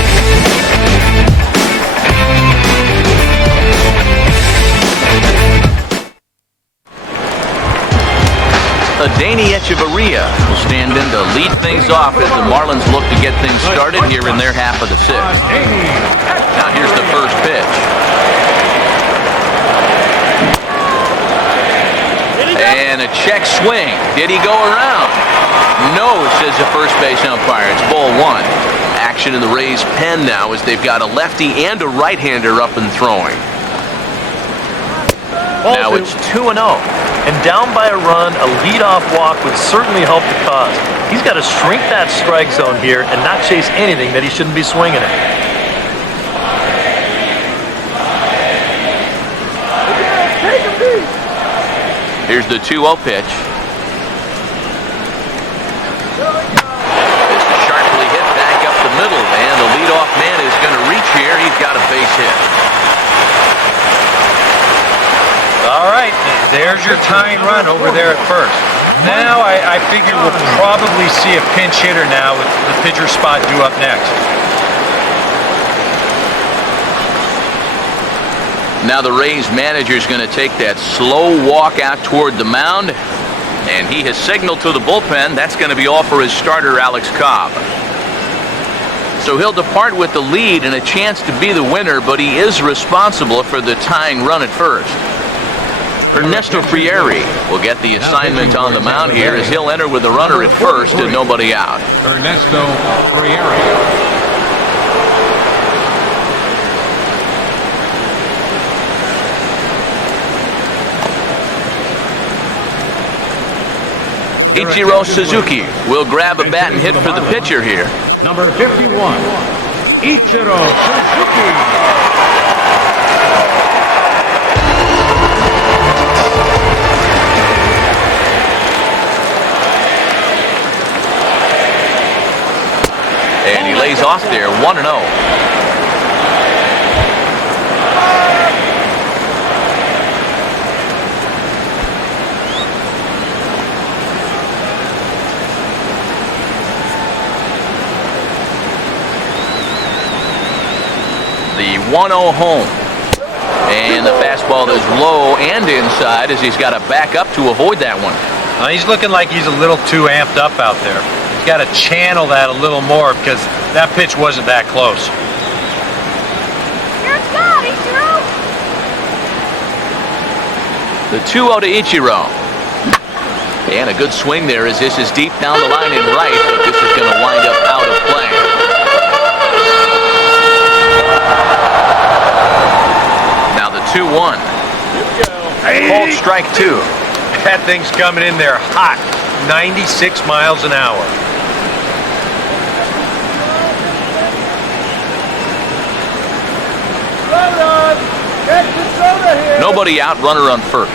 Adeiny Echeverria will stand in to lead things off as the Marlins look to get things started here in their half of the sixth. Now here's the first pitch. And a check swing. Did he go around? No, says the first base umpire. It's ball 1. Action in the Rays' pen now as they've got a lefty and a right-hander up and throwing. Now it's 2-0. And down by a run, a leadoff walk would certainly help the cause. He's got to shrink that strike zone here and not chase anything that he shouldn't be swinging at. Here's the 2-0 pitch. This is sharply hit back up the middle, and the leadoff man is going to reach here. He's got a base hit. All right, there's your tying run over there at first. Now I figure we'll probably see a pinch hitter now with the pitcher spot due up next. Now the Rays manager is going to take that slow walk out toward the mound, and he has signaled to the bullpen that's going to be all for his starter, Alex Cobb. So he'll depart with the lead and a chance to be the winner, but he is responsible for the tying run at first. Ernesto Frieri will get the assignment on the mound here as he'll enter with a runner at first and nobody out. Ernesto Frieri. Ichiro Suzuki will grab a bat and hit for the pitcher here. Number 51, Ichiro Suzuki. And he lays off there, 1-0. The 1-0 home. And the fastball is low and inside as he's got to back up to avoid that one. He's looking like he's a little too amped up out there. He's got to channel that a little more because that pitch wasn't that close. You're God, Ichiro! The 2-0 to Ichiro. And a good swing there as this is deep down the line and right, but this is going to wind up out of play. Now the 2-1. Called strike 2. That thing's coming in there hot, 96 miles an hour. Nobody out, runner on first.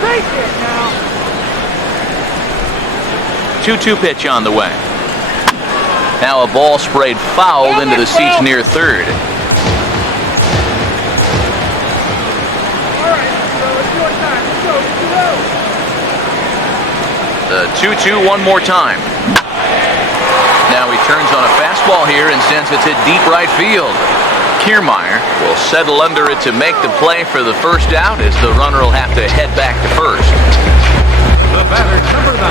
Take it now! 2-2 pitch on the way. Now a ball sprayed foul into the seats near third. The 2-2 one more time. Now he turns on a fastball here and sends it to deep right field. Kiermaier will settle under it to make the play for the first out, as the runner will have to head back to first. The batter, number 9,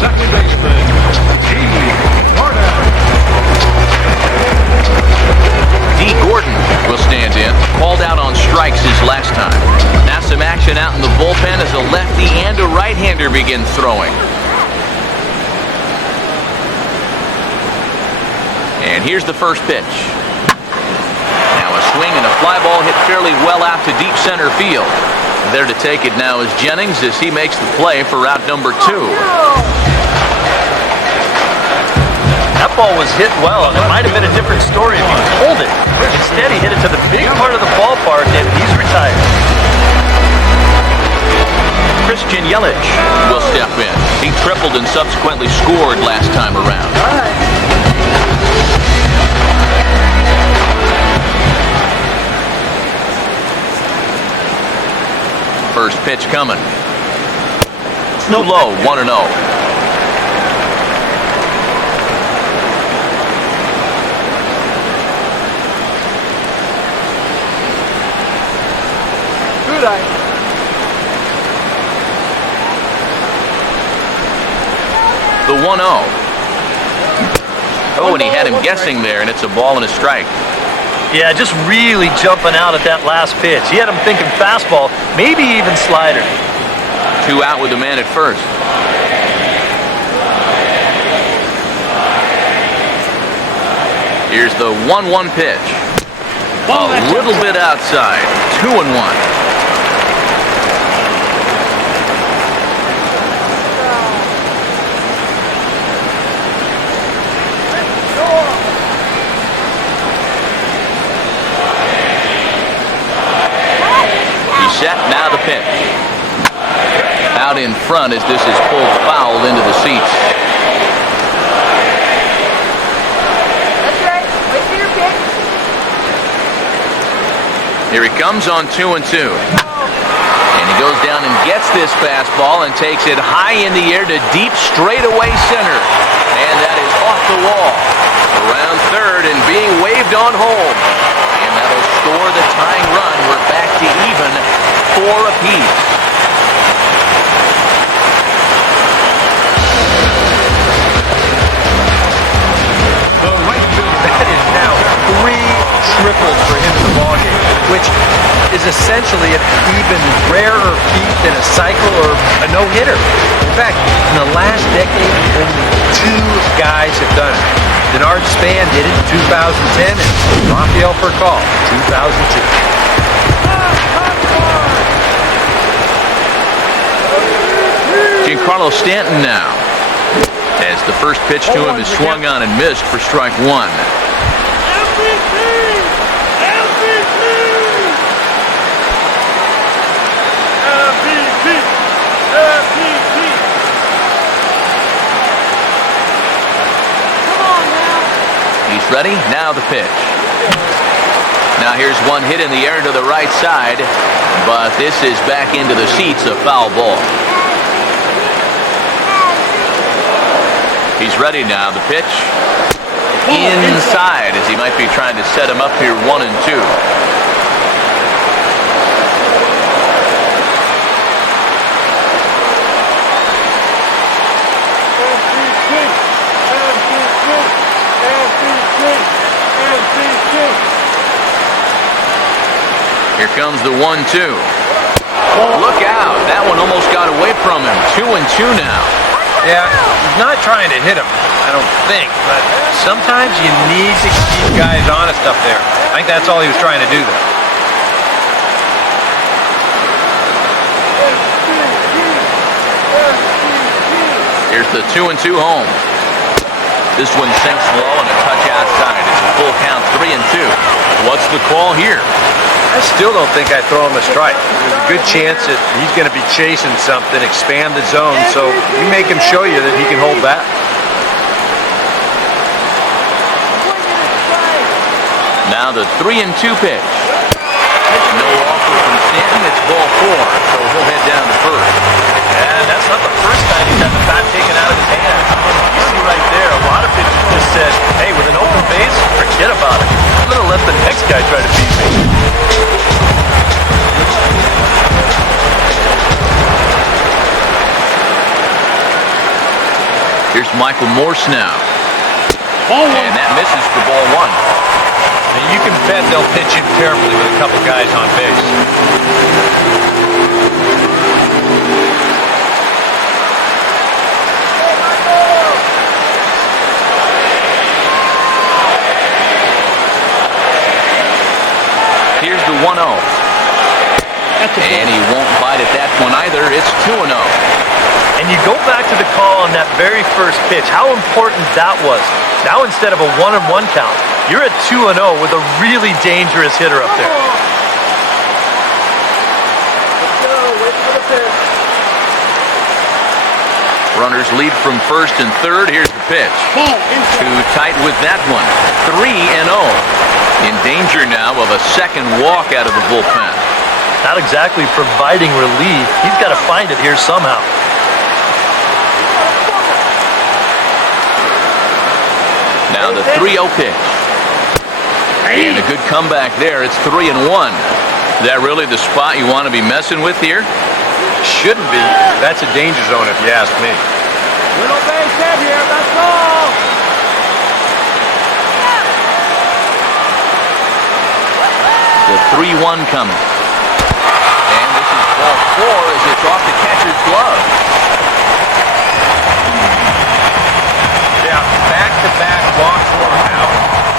second baseman, D. Gordon will stand in. Called out on strikes his last time. Now some action out in the bullpen as a lefty and a right-hander begin throwing. And here's the first pitch. Now a swing and a fly ball hit fairly well out to deep center field. There to take it now is Jennings as he makes the play for route number 2. That ball was hit well, and it might have been a different story if he pulled it. Instead, he hit it to the big part of the ballpark, and he's retired. Christian Yelich will step in. He tripled and subsequently scored last time around. First pitch coming. Too low, 1-0. The 1-0. Oh, and he had him guessing there, and it's a ball and a strike. Yeah, just really jumping out at that last pitch. He had him thinking fastball, maybe even slider. 2 out with the man at first. Here's the 1-1 pitch. A little bit outside. 2-1. Set, now the pitch. Out in front as this is pulled foul into the seats. That's right. Wait for your pitch. Here he comes on 2-2. And he goes down and gets this fastball and takes it high in the air to deep straightaway center. And that is off the wall. Around third and being waved on home. And that'll score the tying run. We're back to even, 4 apiece. That is now 3 triples for him in the ballgame, which is essentially an even rarer feat than a cycle or a no-hitter. In fact, in the last decade, only 2 guys have done it. Denard Span did it in 2010, and Rafael Furcal, 2002. Giancarlo Stanton now, as the first pitch to him is swung on and missed for strike 1. He's ready, now the pitch. Now here's one hit in the air to the right side, but this is back into the seats, a foul ball. He's ready now, the pitch. Inside, as he might be trying to set him up here, 1-2. Here comes the 1-2. Look out, that one almost got away from him. 2-2 now. Yeah, he's not trying to hit him, I don't think, but sometimes you need to keep guys honest up there. I think that's all he was trying to do there. Here's the 2-2 home. This one sinks low and a touch outside. It's a full count, 3-2. What's the call here? I still don't think I throw him a strike. There's a good chance that he's going to be chasing something, expand the zone, so you make him show you that he can hold back. Now the 3-2 pitch. No offer from Stanton. It's ball 4, so he'll head down to first. And that's not the first time he's had the bat taken out of his hand. You see right there, a lot of pitchers just said, hey, with an open base, forget about it. I'm going to let the next guy try to Michael Morse now. And that misses for ball one. And you can bet they'll pitch him carefully with a couple guys on base. Here's the 1-0. And he won't bite at that one either. It's 2-0. And you go back to the call on that very first pitch, how important that was. Now instead of a 1-1 count, you're at 2-0 with a really dangerous hitter up there. Runners lead from first and third. Here's the pitch. Too tight with that one. 3-0. In danger now of a second walk out of the bullpen. Not exactly providing relief. He's got to find it here somehow. Now the 3-0 pitch. And a good comeback there. It's 3-1. Is that really the spot you want to be messing with here? Shouldn't be. That's a danger zone if you ask me. Little base hit here, that's all. The 3-1 coming. And this is ball 4 as it's off the catcher's glove. Yeah, back-to-back walks for him now.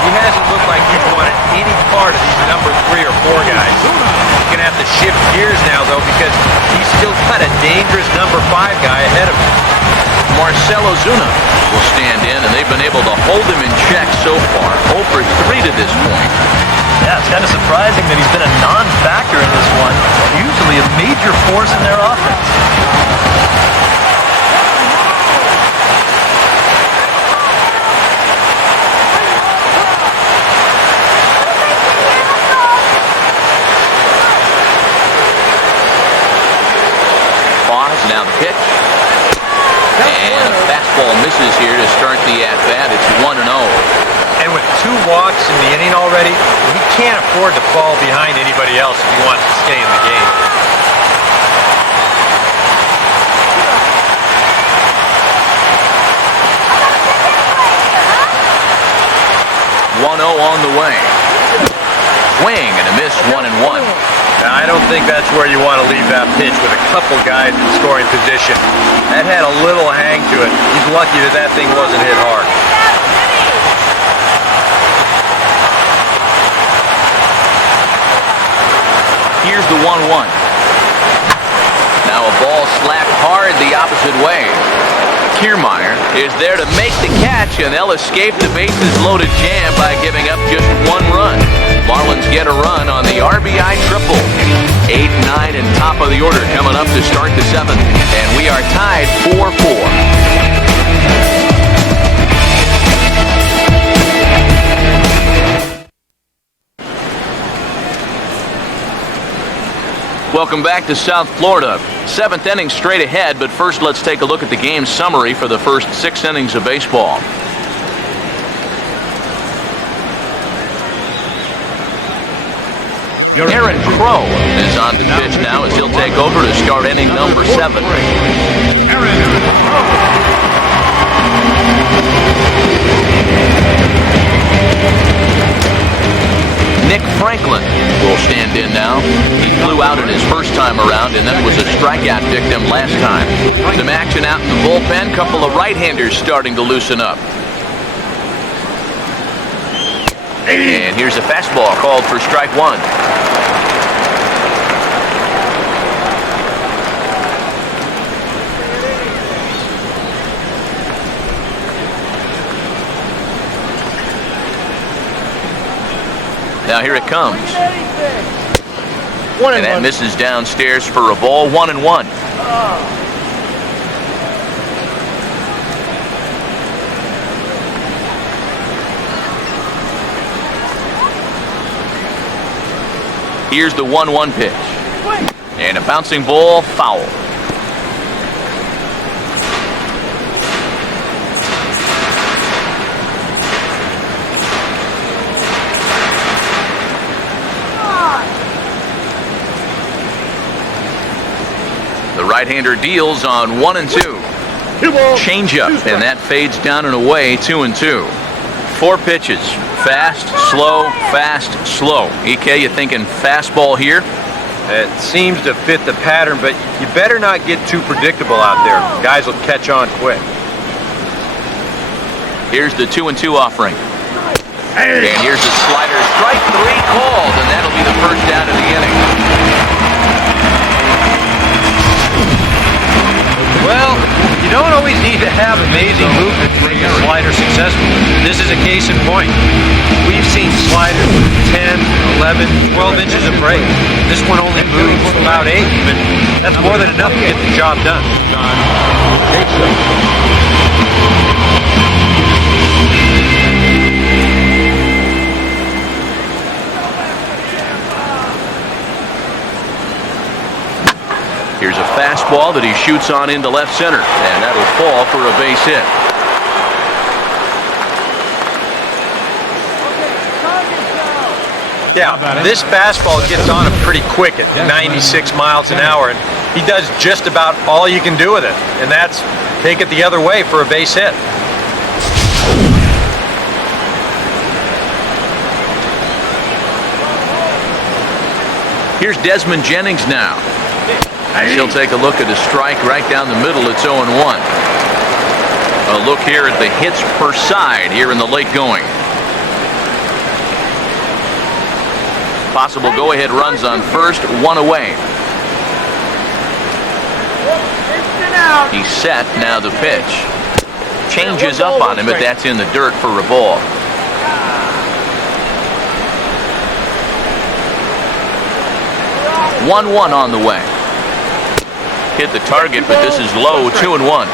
He hasn't looked like he's wanted any part of these number 3 or 4 guys. He's going to have to shift gears now, though, because he's still got a dangerous number 5 guy ahead of him. Marcell Ozuna will stand in, and they've been able to hold him in check so far. 0 for 3 to this point. Yeah, it's kind of surprising that he's been a non-factor in this one. Usually a major force in their offense. Pause, now the pitch. And a fastball misses here to start the at-bat. It's 1-0. And with 2 walks in the inning already, he can't afford to fall behind anybody else if he wants to stay in the game. 1-0 on the way. Swing and a miss, 1-1. Now, I don't think that's where you want to leave that pitch with a couple guys in scoring position. That had a little hang to it. He's lucky that that thing wasn't hit hard. Here's the 1-1. Now a ball slapped hard the opposite way. Kiermaier is there to make the catch, and they'll escape the bases-loaded jam by giving up just 1 run. Marlins get a run on the RBI triple. 8, 9, and top of the order coming up to start the 7th, and we are tied 4-4. Welcome back to South Florida. 7th inning straight ahead, but first let's take a look at the game summary for the first 6 innings of baseball. Aaron Crow is on the pitch now as he'll take over to start inning number 7. Aaron Crow. Nick Franklin will stand in now. He flew out in his first time around and then was a strikeout victim last time. Some action out in the bullpen. Couple of right-handers starting to loosen up. And here's a fastball called for strike 1. Now here it comes. And that misses downstairs for a ball. 1-1. Here's the 1-1 pitch. And a bouncing ball, foul. The right-hander deals on 1 and 2. Changeup, and that fades down and away, 2-2. 4 pitches, fast, slow, fast, slow. EK, you thinking fastball here? It seems to fit the pattern, but you better not get too predictable out there. Guys will catch on quick. Here's the 2-2 offering. And here's the slider. Strike 3 called, and that'll be the first out of the inning. Well, you don't always need to have amazing movement to make a slider successful. This is a case in point. We've seen sliders with 10, 11, 12 inches of break. This one only moves about 8, but that's more than enough to get the job done. Here's a fastball that he shoots on into left center, and that'll fall for a base hit. Yeah, this fastball gets on him pretty quick at 96 miles an hour, and he does just about all you can do with it, and that's take it the other way for a base hit. Here's Desmond Jennings now. She'll take a look at a strike right down the middle. It's 0-1. A look here at the hits per side here in the late going. Possible go-ahead runs on first, 1 away. He's set, now the pitch. Changes up on him, but that's in the dirt for a ball. One on the way. Hit the target, but this is low, 2-1.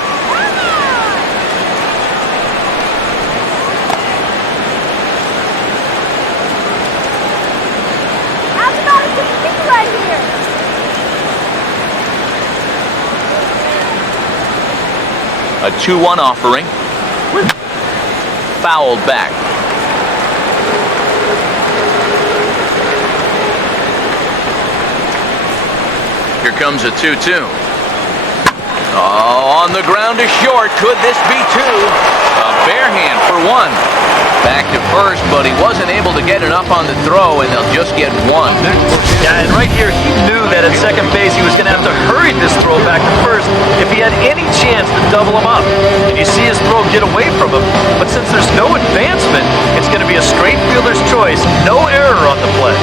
A 2-1 offering. Fouled back. Here comes a 2-2. Oh, on the ground to short. Could this be 2? A bare hand for 1. Back to first, but he wasn't able to get enough on the throw, and they'll just get 1. Yeah, and right here, he knew that at second base he was going to have to hurry this throw back to first if he had any chance to double him up. And you see his throw get away from him, but since there's no advancement, it's going to be a straight fielder's choice. No error on the play.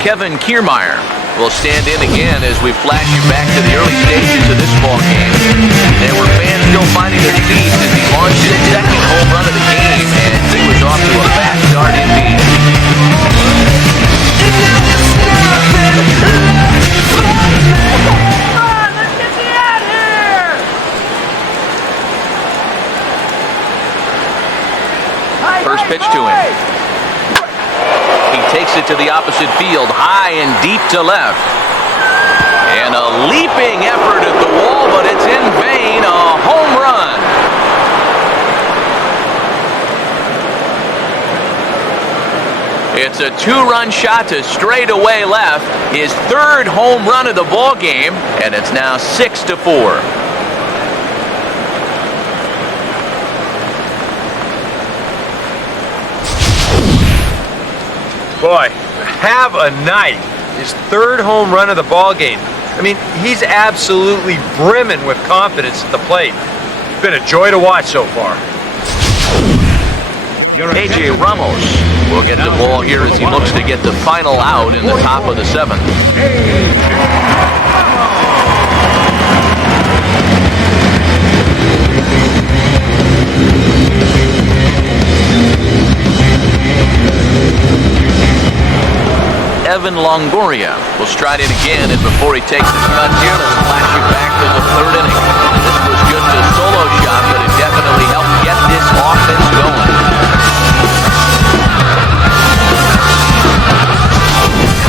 Kevin Kiermaier will stand in again as we flash you back to the early stages of this ball game. There were fans still finding their seats as he launched his second home run of the game, and he was off to a fast start indeed. First pitch to him. He takes it to the opposite field, high and deep to left. And a leaping effort at the wall, but it's in vain. A home run. It's a 2-run shot to straightaway left. His 3rd home run of the ball game, and it's now 6-4. Boy, have a night. His 3rd home run of the ball game. I mean, he's absolutely brimming with confidence at the plate. It's been a joy to watch so far. A.J. Ramos will get the ball here as he looks to get the final out in the top of the 7th. Evan Longoria will stride in again, and before he takes his cut here, let's flash you back to the 3rd inning. This was just a solo shot, but it definitely helped get this offense going.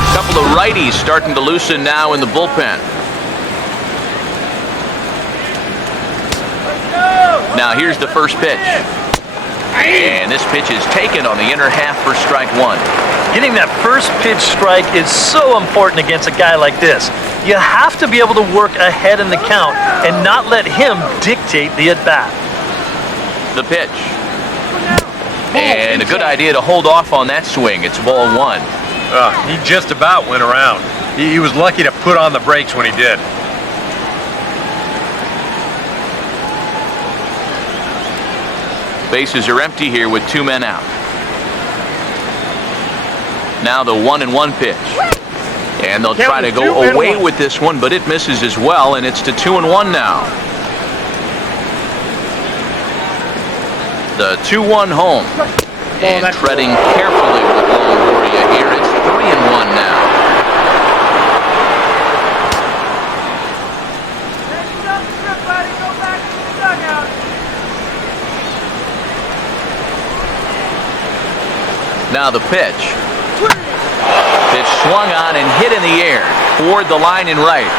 A couple of righties starting to loosen now in the bullpen. Now here's the first pitch. And this pitch is taken on the inner half for strike 1. Getting that first pitch strike is so important against a guy like this. You have to be able to work ahead in the count and not let him dictate the at-bat. The pitch. And a good idea to hold off on that swing. It's ball one. He just about went around. He was lucky to put on the brakes when he did. Bases are empty here with 2 men out. Now the 1-1 pitch. And they'll try to go away with this one, but it misses as well, and it's to 2-1 now. The 2-1 home. And treading carefully with Longoria here. It's 3-1 now. Now the pitch. Pitch swung on and hit in the air toward the line and right.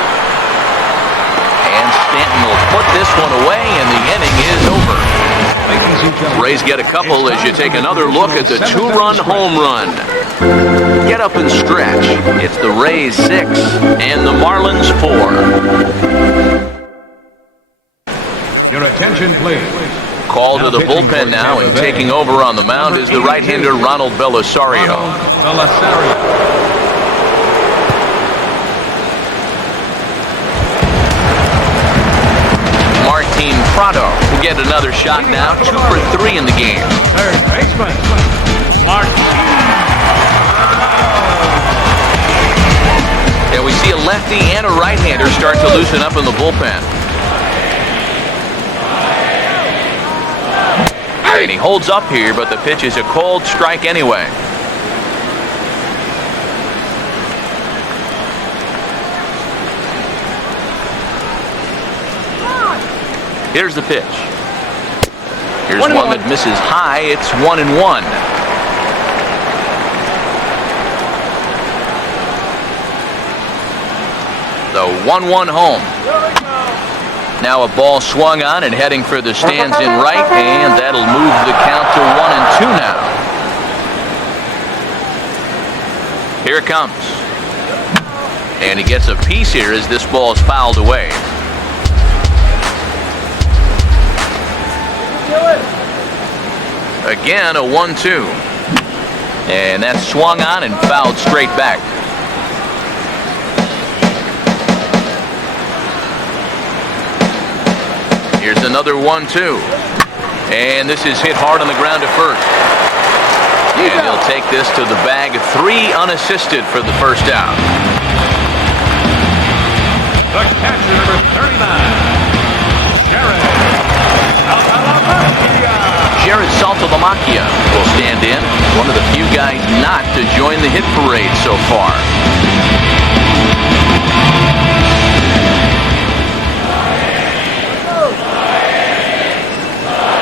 And Stanton will put this one away, and the inning is over. Rays get a couple as you take another look at the 2-run home run. Get up and stretch. It's the Rays 6 and the Marlins 4. Your attention, please. Call to the bullpen now, and taking over on the mound is the right-hander Ronald Belisario. Martin Prado will get another shot now, 2 for 3 in the game. Third baseman, And we see a lefty and a right-hander start to loosen up in the bullpen. And he holds up here, but the pitch is a cold strike anyway. Here's the pitch. Here's one that misses high. It's 1-1. The 1-1 home. Now a ball swung on and heading for the stands in right, and that'll move the count to 1-2 now. Here it comes. And he gets a piece here as this ball is fouled away. Again, a 1-2. And that's swung on and fouled straight back. Here's another 1-2. And this is hit hard on the ground to first. And he'll take this to the bag. 3 unassisted for the first out. the catcher, number 39, Jared Saltalamacchia will stand in. One of the few guys not to join the hit parade so far.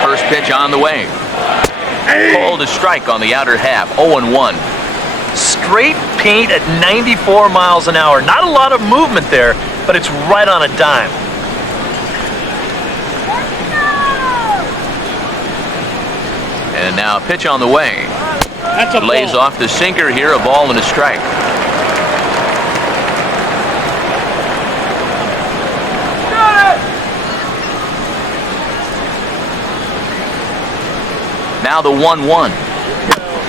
First pitch on the way. Called a strike on the outer half. 0-1. Straight paint at 94 miles an hour. Not a lot of movement there, but it's right on a dime. And now a pitch on the way. Lays off the sinker here, a ball and a strike. Now the 1-1.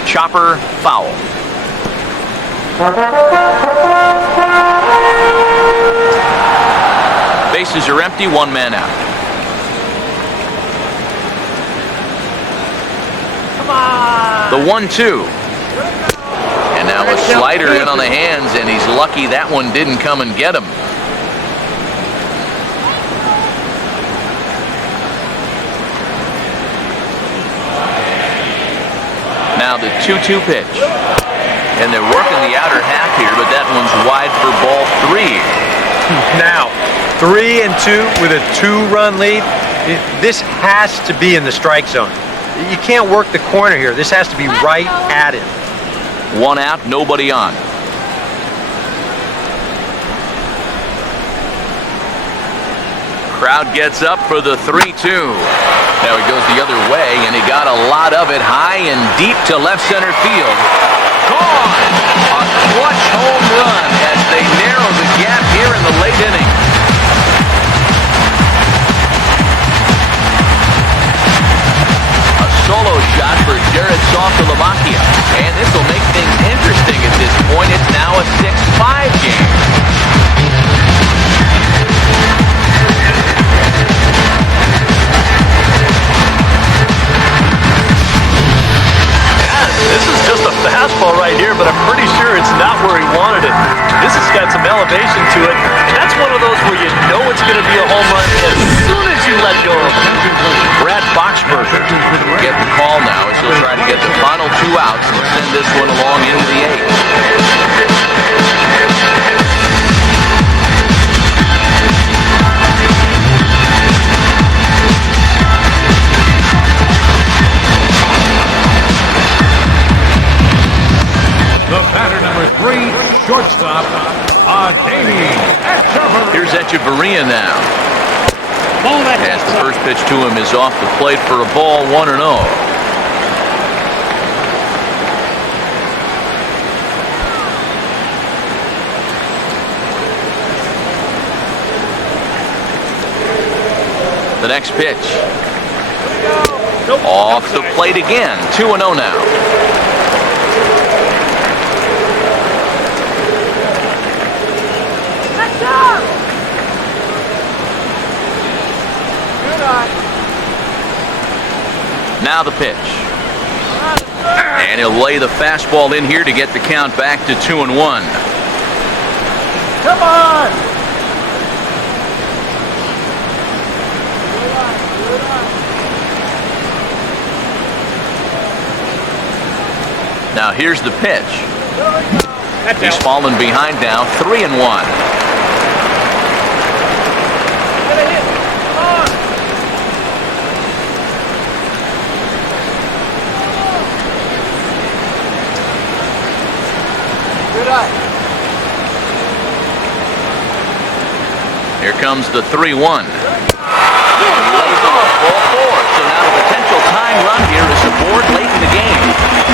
Chopper foul. Bases are empty, one man out. The 1-2. And now a slider in on the hands, and he's lucky that one didn't come and get him. Now the 2-2 pitch. And they're working the outer half here, but that one's wide for ball 3. Now, 3-2 with a 2-run lead. This has to be in the strike zone. You can't work the corner here. This has to be right at it. One out, nobody on. Crowd gets up for the 3-2. Now he goes the other way, and he got a lot of it high and deep to left center field. Gone! A clutch home run at they narrow the gap here in the late inning. A solo shot for Jared Softalamakia. And this will make things interesting at this point. It's now a 6-5 game. This is just a fastball right here, but I'm pretty sure it's not where he wanted it. This has got some elevation to it, and that's one of those where you know it's going to be a home run as soon as you let go of it. Brad Boxberger will get the call now as he'll try to get the final 2 outs and send this one along into the 8th. The batter, number 3, shortstop, Adani Echeverria. Here's Echeverria now. As the first pitch to him is off the plate for a ball, 1-0. The next pitch. Off the plate again, 2-0 now. Now the pitch. And he'll lay the fastball in here to get the count back to 2-1. Come on! Now here's the pitch. He's fallen behind now, 3-1. Here comes the 3-1. Ball 4. So now the potential tying run here is aboard late in the game.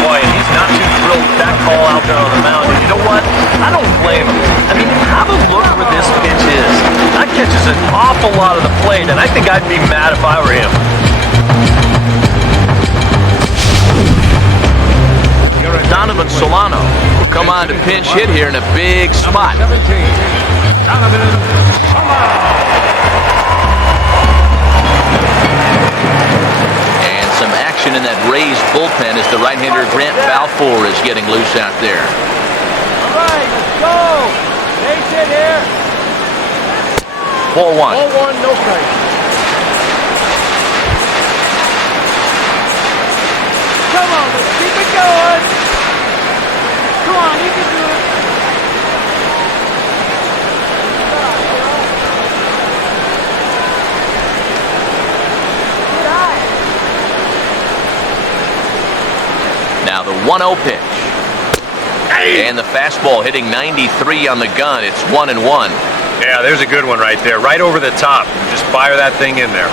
Boy, and he's not too thrilled with that call out there on the mound. And you know what? I don't blame him. I mean, have a look where this pitch is. That catches an awful lot of the plate, and I think I'd be mad if I were him. Donovan Solano will come on to pinch hit here in a big spot. Number 17, Donovan Solano. And some action in that Rays bullpen as the right-hander Grant Balfour is getting loose out there. All right, let's go. Base hit here. Ball 1. Ball 1, no strike. Come on, let's keep it going. Come on, you can do it. Now the 1-0 pitch. And the fastball hitting 93 on the gun. It's 1-1. Yeah, there's a good one right there. Right over the top. Just fire that thing in there.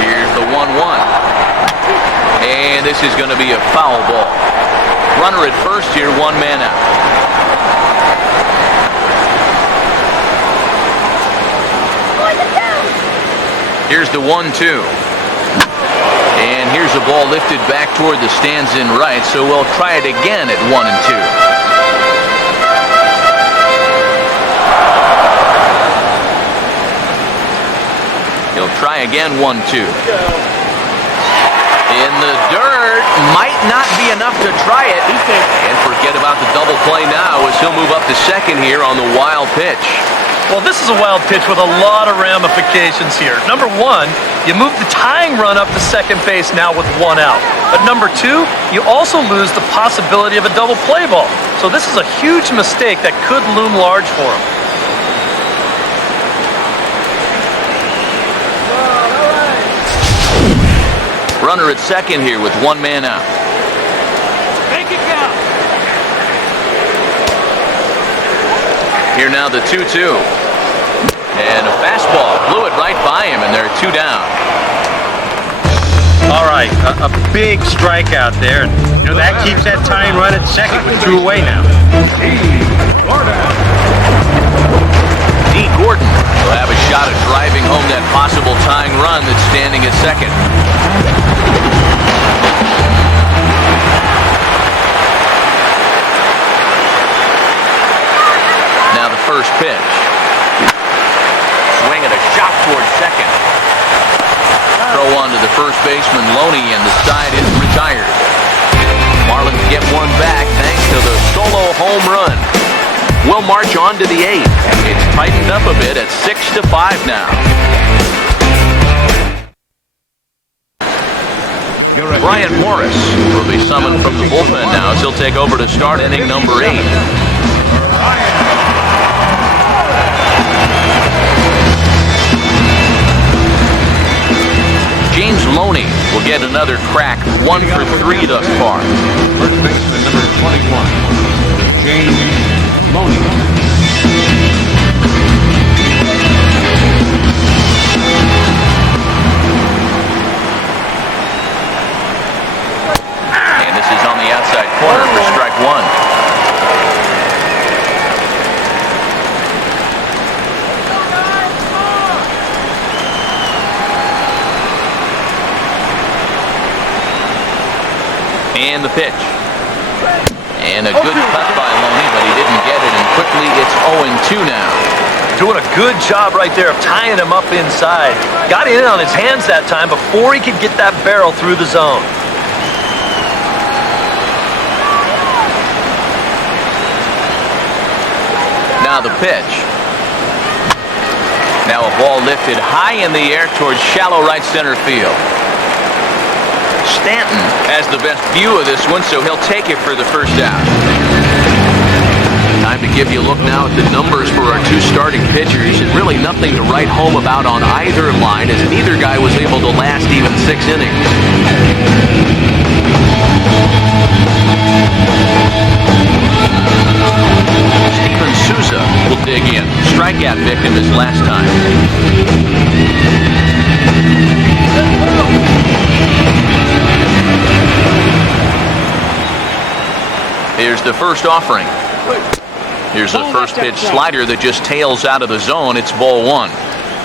Here's the 1-1. And this is going to be a foul ball. Runner at first here, 1 man out. Here's the 1-2. And here's a ball lifted back toward the stands in right, so we'll try it again at 1-2. He'll try again, 1-2. In the dirt, might not be enough to try it. And forget about the double play now as he'll move up to second here on the wild pitch. Well, this is a wild pitch with a lot of ramifications here. Number 1, you move the tying run up to second base now with 1 out. But number 2, you also lose the possibility of a double play ball. So this is a huge mistake that could loom large for him. Runner at second here with 1 man out. Make it count. Here now the 2-2. And a fastball blew it right by him, and they're 2 down. All right, a big strikeout there. You know, that keeps that tying run at second with 2 away now. D. Gordon will have a shot at driving home that possible tying run that's standing at second. Now the first pitch. Swing and a shot towards second. Throw on to the first baseman, Loney, and the side is retired. Marlins get one back thanks to the solo home run. We'll march on to the 8th. It's tightened up a bit at 6-5 now. Brian Morris will be summoned from the bullpen now as he'll take over to start inning number 8. James Loney will get another crack, 1 for 3 thus far. First baseman number 21, James Loney. And this is on the outside corner for strike 1. And the pitch. And a good cut by Loney, but he didn't get it, and quickly it's 0-2 now. Doing a good job right there of tying him up inside. Got in on his hands that time before he could get that barrel through the zone. Now the pitch. Now a ball lifted high in the air towards shallow right center field. Stanton has the best view of this one, so he'll take it for the first out. Time to give you a look now at the numbers for our 2 starting pitchers, and really nothing to write home about on either line, as neither guy was able to last even 6 innings. Steven Souza will dig in. Strikeout victim his last time. Here's the first offering. Here's the first pitch slider that just tails out of the zone. It's ball 1.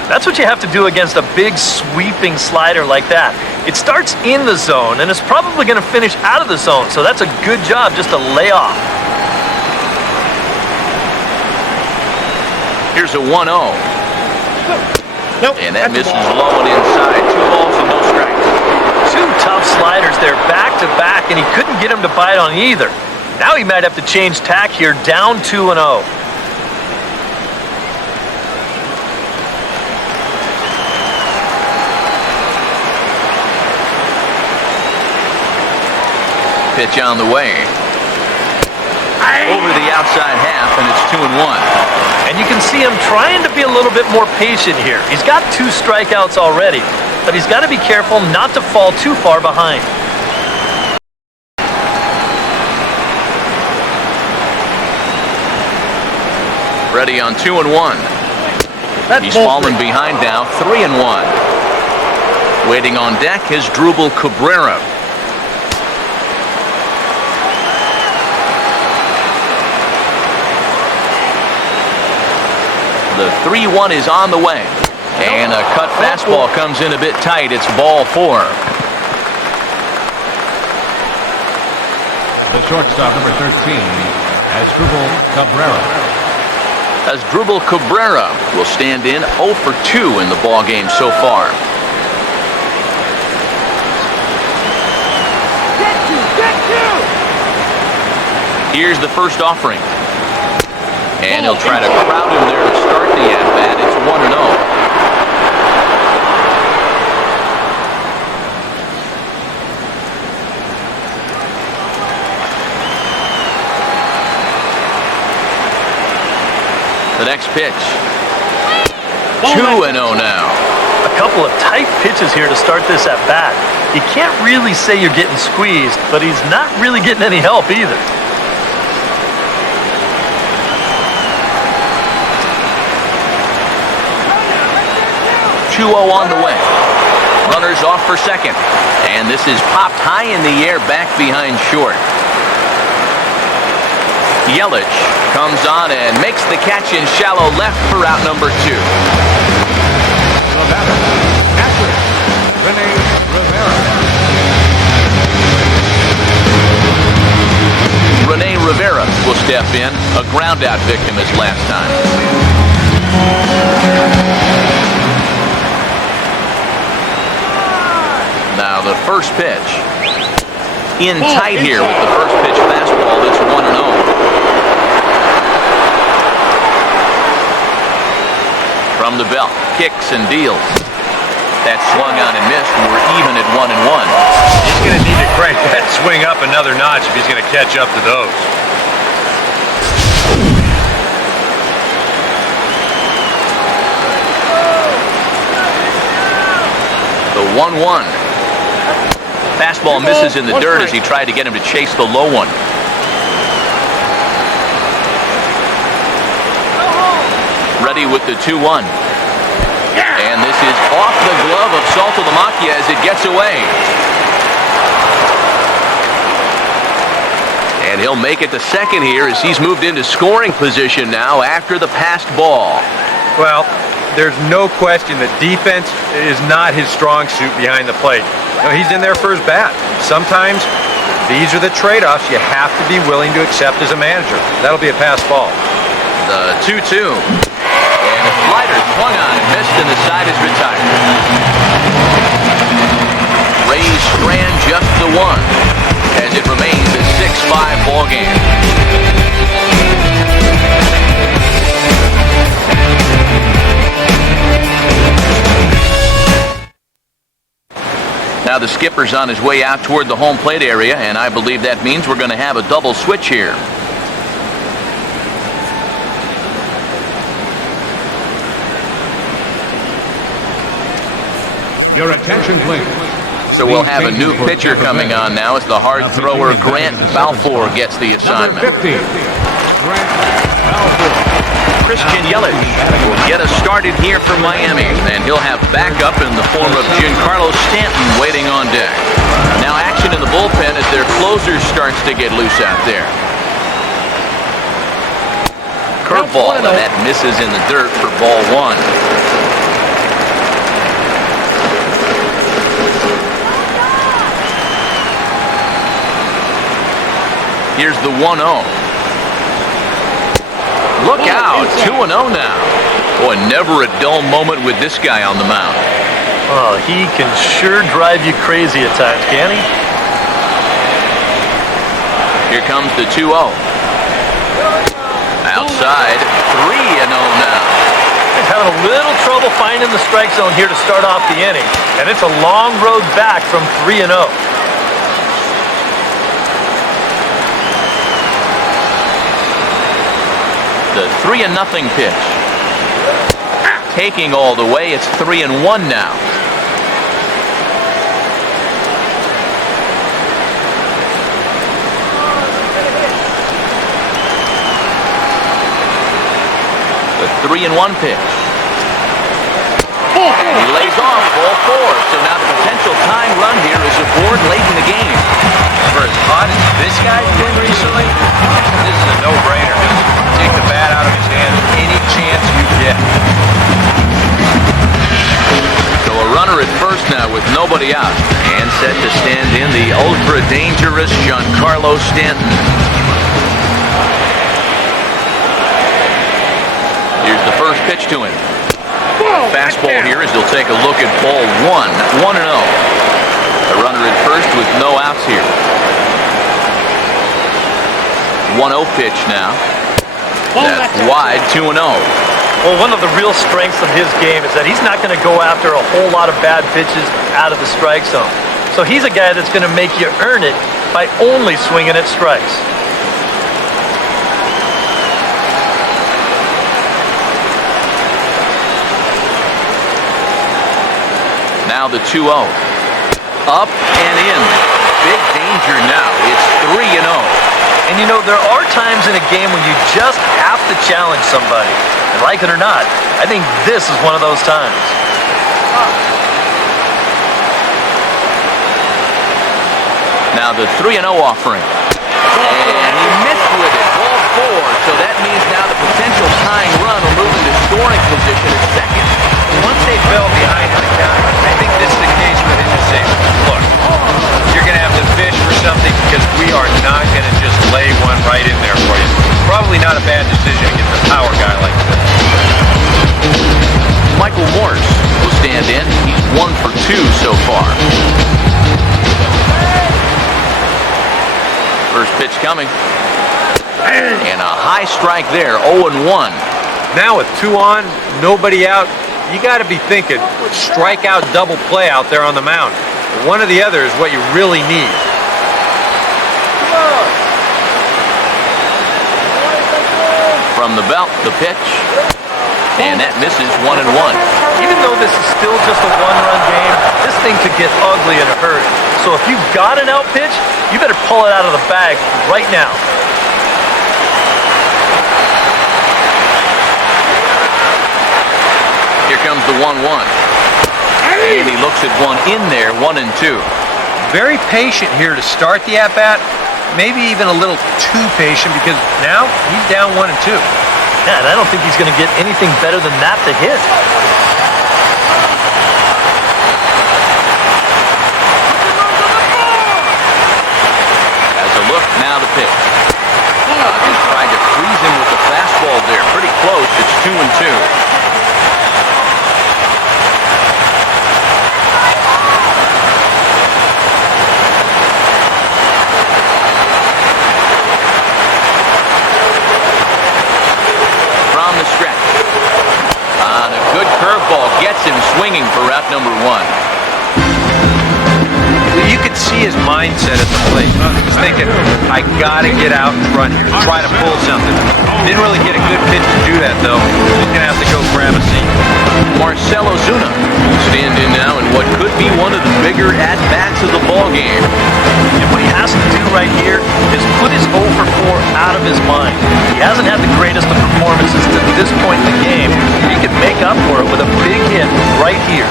That's what you have to do against a big sweeping slider like that. It starts in the zone and it's probably going to finish out of the zone, so that's a good job just to lay off. Here's a 1-0. Nope. And that misses low and inside. 2 balls and no strikes. 2 tough sliders there back to back, and he couldn't get him to bite on either. Now he might have to change tack here, down 2-0. Pitch on the way. Over the outside half, and it's 2-1. And you can see him trying to be a little bit more patient here. He's got 2 strikeouts already, but he's got to be careful not to fall too far behind. Ready on 2-1. He's fallen behind now, 3-1. Waiting on deck is Drupal Cabrera. The 3-1 is on the way. And a cut fastball comes in a bit tight. It's ball 4. The shortstop, number 13, Drupal Cabrera. As Drupal Cabrera will stand in 0 for 2 in the ball game so far. Here's the first offering. And he'll try to crowd him there to start the at-bat. It's 1-0. The next pitch. 2-0 now. A couple of tight pitches here to start this at bat. You can't really say you're getting squeezed, but he's not really getting any help either. On the way. Runners off for second. And this is popped high in the air back behind short. Yelich comes on and makes the catch in shallow left for out number 2. The batter, catcher, Rene Rivera. Rene Rivera will step in, a ground-out victim as last time. Now the first pitch. In tight here with the first pitch fastball that's 1-0. From the belt, kicks and deals. That swung on and missed, and we're even at 1-1. He's going to need to crank that swing up another notch if he's going to catch up to those. The 1-1. Fastball misses in the dirt as he tried to get him to chase the low one. Ready with the 2-1. And this is off the glove of Saltalamacchia as it gets away. And he'll make it to second here as he's moved into scoring position now after the passed ball. Well, there's no question that defense is not his strong suit behind the plate. You know, he's in there for his bat. Sometimes these are the trade-offs you have to be willing to accept as a manager. That'll be a pass ball. The 2-2. And a slider swung on and missed, and the side is retired. Rays strand just the 1 as it remains a 6-5 ball game. Now the skipper's on his way out toward the home plate area, and I believe that means we're going to have a double switch here. Your attention, please. So we'll have a new pitcher coming on now as the hard thrower Grant Balfour gets the assignment. Number 50, Grant Balfour. Christian Yelich will get us started here for Miami, and he'll have backup in the form of Giancarlo Stanton waiting on deck. Now action in the bullpen as their closer starts to get loose out there. Curveball, and that misses in the dirt for ball 1. Here's the 1-0. Look out, 2-0 now. Boy, never a dull moment with this guy on the mound. Oh, he can sure drive you crazy at times, can he? Here comes the 2-0. Outside, 3-0 now. He's having a little trouble finding the strike zone here to start off the inning. And it's a long road back from 3-0. The 3-0 pitch. Taking all the way, it's 3-1 now. The 3-1 pitch. And he lays off ball 4. So now the potential tying run here is aboard late in the game. For as hot as this guy's been recently, this is a no-brainer. Take the bat out of his hands any chance you get. So a runner at first now with nobody out, and set to stand in the ultra-dangerous Giancarlo Stanton. Here's the first pitch to him. Fastball here as he'll take a look at ball 1, 1-0. The runner at first with no outs here. 1-0 pitch now. That's wide, 2-0. Well, one of the real strengths of his game is that he's not going to go after a whole lot of bad pitches out of the strike zone. So he's a guy that's going to make you earn it by only swinging at strikes. Now the 2-0. Up and in. Big danger now. It's 3-0. And you know, there are times in a game when you just have to challenge somebody. And like it or not, I think this is one of those times. Now the 3-0 offering. And he missed with it. Ball 4. So that means now the potential tying run will move into scoring position at second. Once they fell behind in the count, I think this is the case where they just say, look, you're going to have to fish for something because we are not going to just lay one right in there for you. Probably not a bad decision against a power guy like this. Michael Morse will stand in. He's 1 for 2 so far. First pitch coming. And a high strike there, 0-1. Now with 2 on, nobody out, you got to be thinking strikeout double play out there on the mound. One or the other is what you really need. From the belt, the pitch. And that misses 1-1. Even though this is still just a one-run game, this thing could get ugly in a hurry. So if you've got an out pitch, you better pull it out of the bag right now. Here comes the 1-1. And he looks at one in there, 1-2. Very patient here to start the at-bat. Maybe even a little too patient because now he's down 1-2. Yeah, and I don't think he's going to get anything better than that to hit. As a look, now the pitch. Just tried to freeze him with the fastball there. Pretty close. It's 2-2. From the stretch. On a good curveball gets him swinging for route number 1. You could see his mindset at the plate. He's thinking, I gotta get out in front here, try to pull something. Didn't really get a good pitch to do that though. He's gonna have to go grab a seat. Marcell Ozuna will stand in now in what could be one of the bigger at-bats of the ballgame. And what he has to do right here is put his 0 for 4 out of his mind. He hasn't had the greatest of performances to this point in the game. He can make up for it with a big hit right here.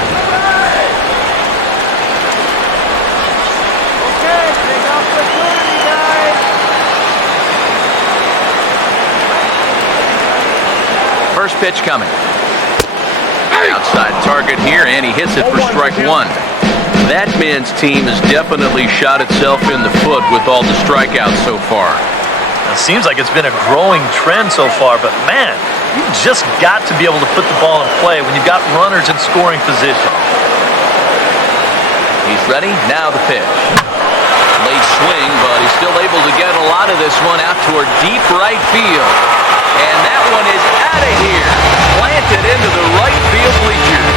First pitch coming. Outside target here, and he hits it for strike 1. That man's team has definitely shot itself in the foot with all the strikeouts so far. It seems like it's been a growing trend so far, but man, you've just got to be able to put the ball in play when you've got runners in scoring position. He's ready, now the pitch. Late swing, but he's still able to get a lot of this one out toward deep right field. And that one is out of here, planted into the right field bleachers.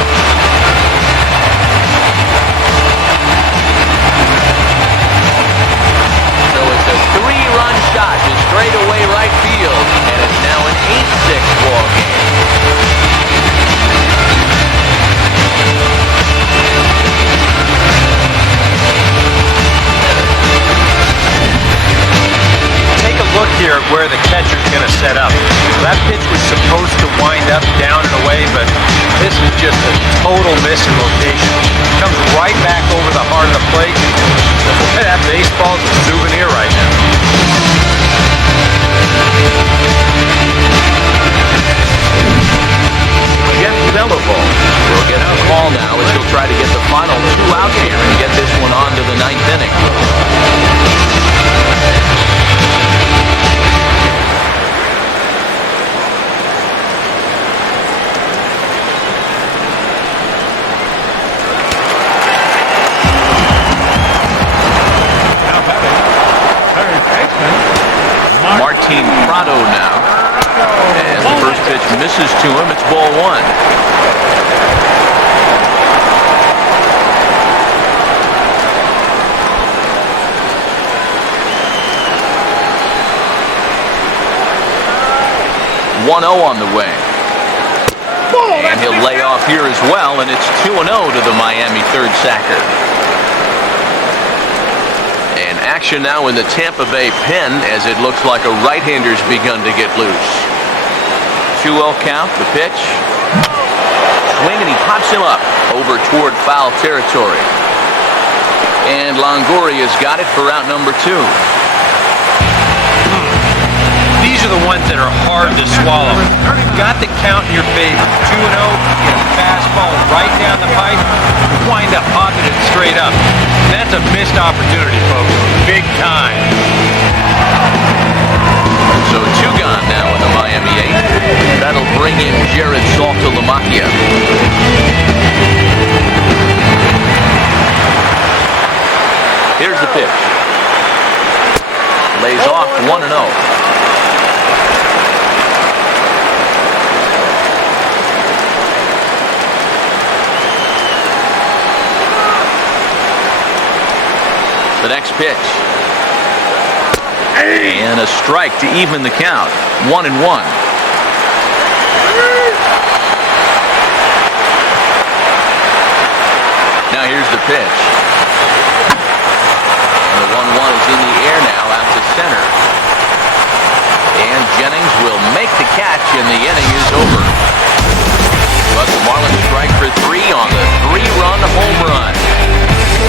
So it's a 3-run shot to straightaway right field, and it's now an 8-6 ball game. Take a look here at where the catcher's going to set up. That pitch was supposed to wind up down and away, but this is just a total miss in location. Comes right back over the heart of the plate. That baseball's a souvenir right now. Jeff Beliveau will get a call now as he'll try to get the final 2 out here and get this one on to the 9th inning. Martin Prado now. And the first pitch misses to him. It's ball 1. One 0 on the way. And he'll lay off here as well, and it's 2-0 to the Miami third sacker. And action now in the Tampa Bay pen as it looks like a right-hander's begun to get loose. 2-0 count, the pitch. Swing, and he pops him up over toward foul territory. And Longoria's got it for out number 2. These are the ones that are hard to swallow. You've got the count in your favor. 2-0, get a fastball right down the pipe, wind up popping it straight up. That's a missed opportunity, folks. Big time. So 2 gone now in the Miami 8th. That'll bring in Jared Saltalamacchia. Here's the pitch. Lays off 1-0. The next pitch. And a strike to even the count. 1-1. Now here's the pitch. And the 1-1 is in the air now out to center. And Jennings will make the catch and the inning is over. But the Marlins strike for 3 on the 3-run home run.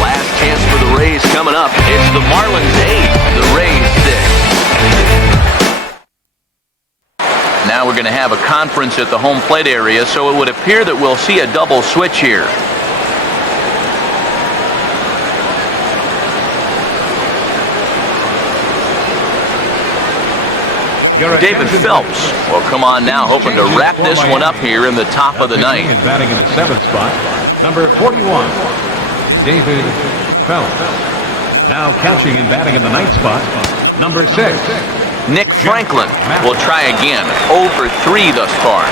Last chance for the Rays coming up. It's the Marlins 8, the Rays 6. Now we're going to have a conference at the home plate area, so it would appear that we'll see a double switch here. David Phelps will come on now, hoping to wrap this one up here in the top of the ninth. And batting in the 7th spot, number 41, David Phelps. Now catching and batting in the 9th spot, number 6. Nick Franklin will try again. 0 for 3 thus far.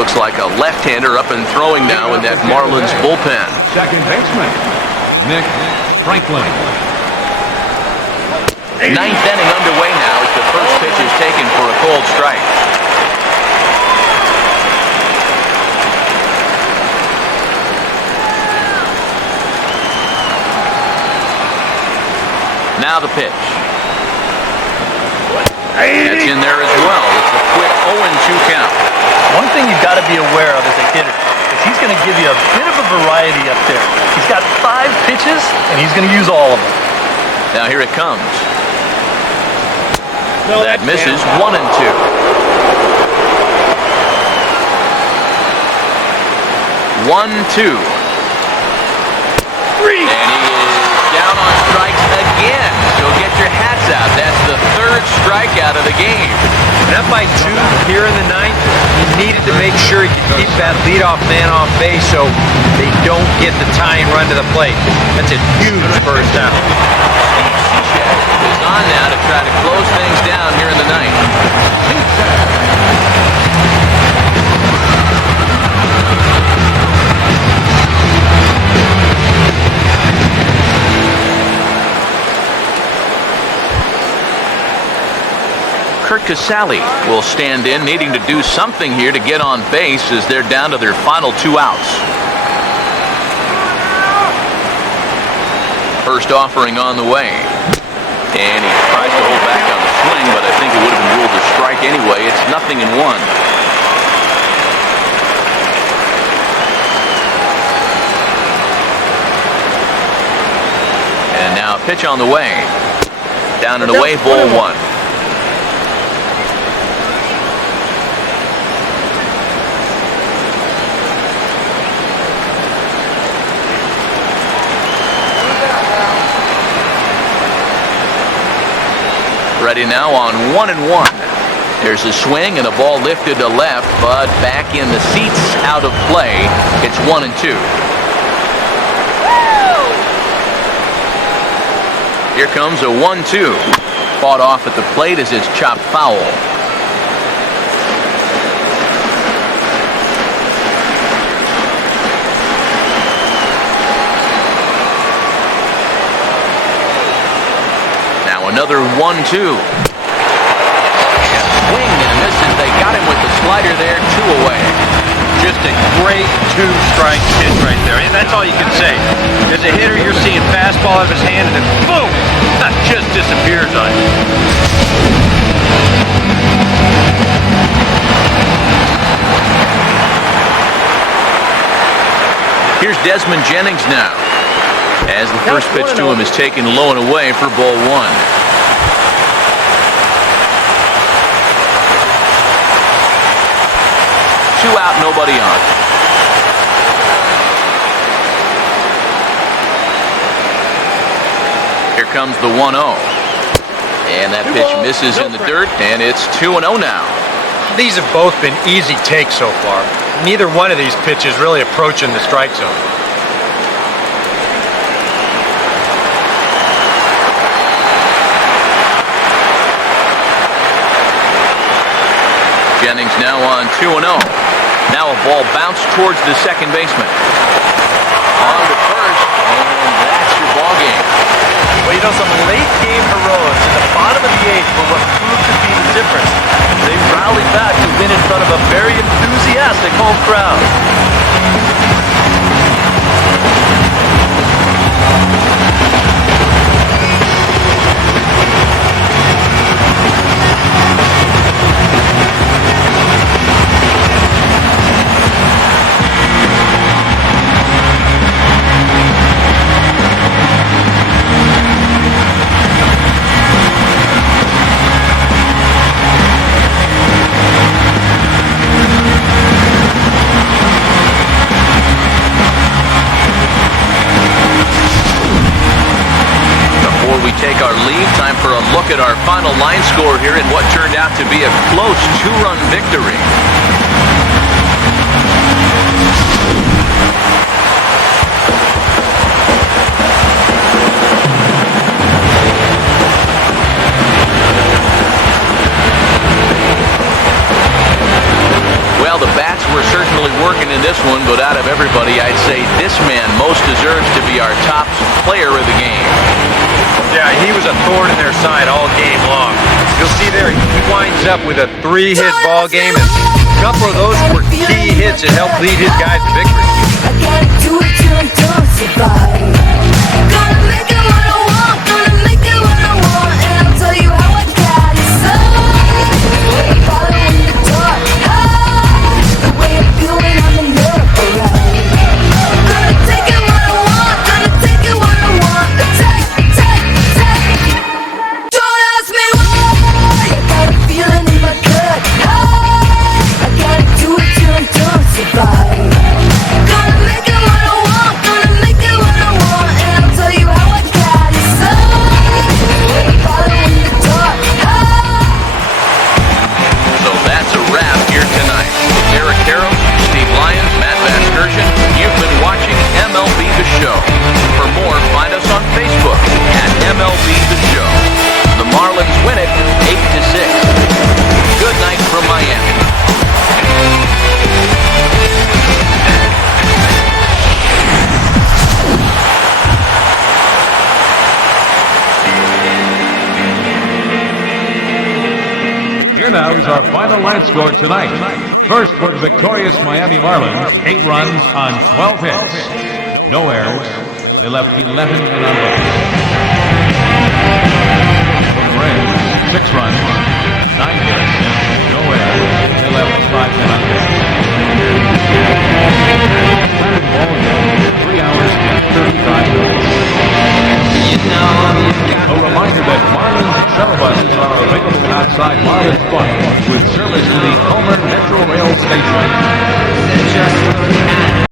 Looks like a left-hander up and throwing now in that Marlins bullpen. Second baseman, Nick Franklin. 9th inning underway now as the first pitch is taken for a cold strike. Now the pitch. That's in there as well. It's a quick 0-2 count. One thing you've got to be aware of as a hitter is he's going to give you a bit of a variety up there. He's got 5 pitches, and he's going to use all of them. Now here it comes. That misses. 1-2. 1-2. And he is down on strikes again. So get your hats out. That's the 3rd strikeout of the game. And up by 2 here in the 9th, you needed to make sure you keep that leadoff man off base so they don't get the tying run to the plate. That's a huge first down. Is on now to try to close things down here in the 9th. Kurt Casale will stand in, needing to do something here to get on base as they're down to their final 2 outs. First offering on the way. And he tries to hold back on the swing, but I think it would have been ruled a strike anyway. It's 0-1. And now a pitch on the way. Down and away, ball 1. Ready now on 1-1. There's a swing and a ball lifted to left, but back in the seats, out of play. It's 1-2. Here comes a 1-2. Fought off at the plate as it's chopped foul. Another 1-2. And swing and misses. They got him with the slider there. 2 away. Just a great 2-strike pitch right there. And that's all you can say. As a hitter, you're seeing fastball out of his hand, and then boom! That just disappears on you. Here's Desmond Jennings now. As as the first pitch to him is taken low and away for ball one. Two out, nobody on. Here comes the 1-0. And that pitch misses in the dirt, and it's 2-0 now. These have both been easy takes so far. Neither one of these pitches really approaching the strike zone. Jennings now on 2-0. Now a ball bounced towards the second baseman. On to first, and that's your ball game. Well, you know, some late game heroics in the bottom of the eighth were what proved to be the difference. They rallied back to win in front of a very enthusiastic home crowd. Take our lead. Time for a look at our final line score here in what turned out to be a close two-run victory. Well, the bats were certainly working in this one, but out of everybody, I'd say this man most deserves to be our top player of the game. Yeah, he was a thorn in their side all game long. You'll see there, he winds up with a 3-hit ball game, and a couple of those were key hits that helped lead his guys to victory. I gotta do it till I'm done survive. Gonna make it what I want, gonna make it what I want, and I'll tell you how I got it, son. The way I'm following the dark, the way I'm feeling on the merry-go-round. Gonna take it what I want, gonna take it what I want. Don't ask me why. I got a feeling in my gut. I gotta do it till I'm done survive. Gonna make it what I want, gonna make it what I want, and I'll tell you how I got it, son. We're following the dark. So that's a wrap here tonight. Eric Carroll, Steve Lyons, Matt Vasgersian, you've been watching MLB The Show. For more, find us on Facebook at MLB The Show. The Marlins win it 8-6. Good night from Miami. Here now is our final line score tonight. First for the victorious Miami Marlins, 8 runs on 12 hits. No errors. They left 11 men on base. For the Rams, 6 runs, 9 hits. No errors. They left 5 men on base. Time ball game, 3 hours and 35 minutes. A reminder that Marlins shuttle buses are available outside Marlins Park with service to the Homer Metro Rail Station.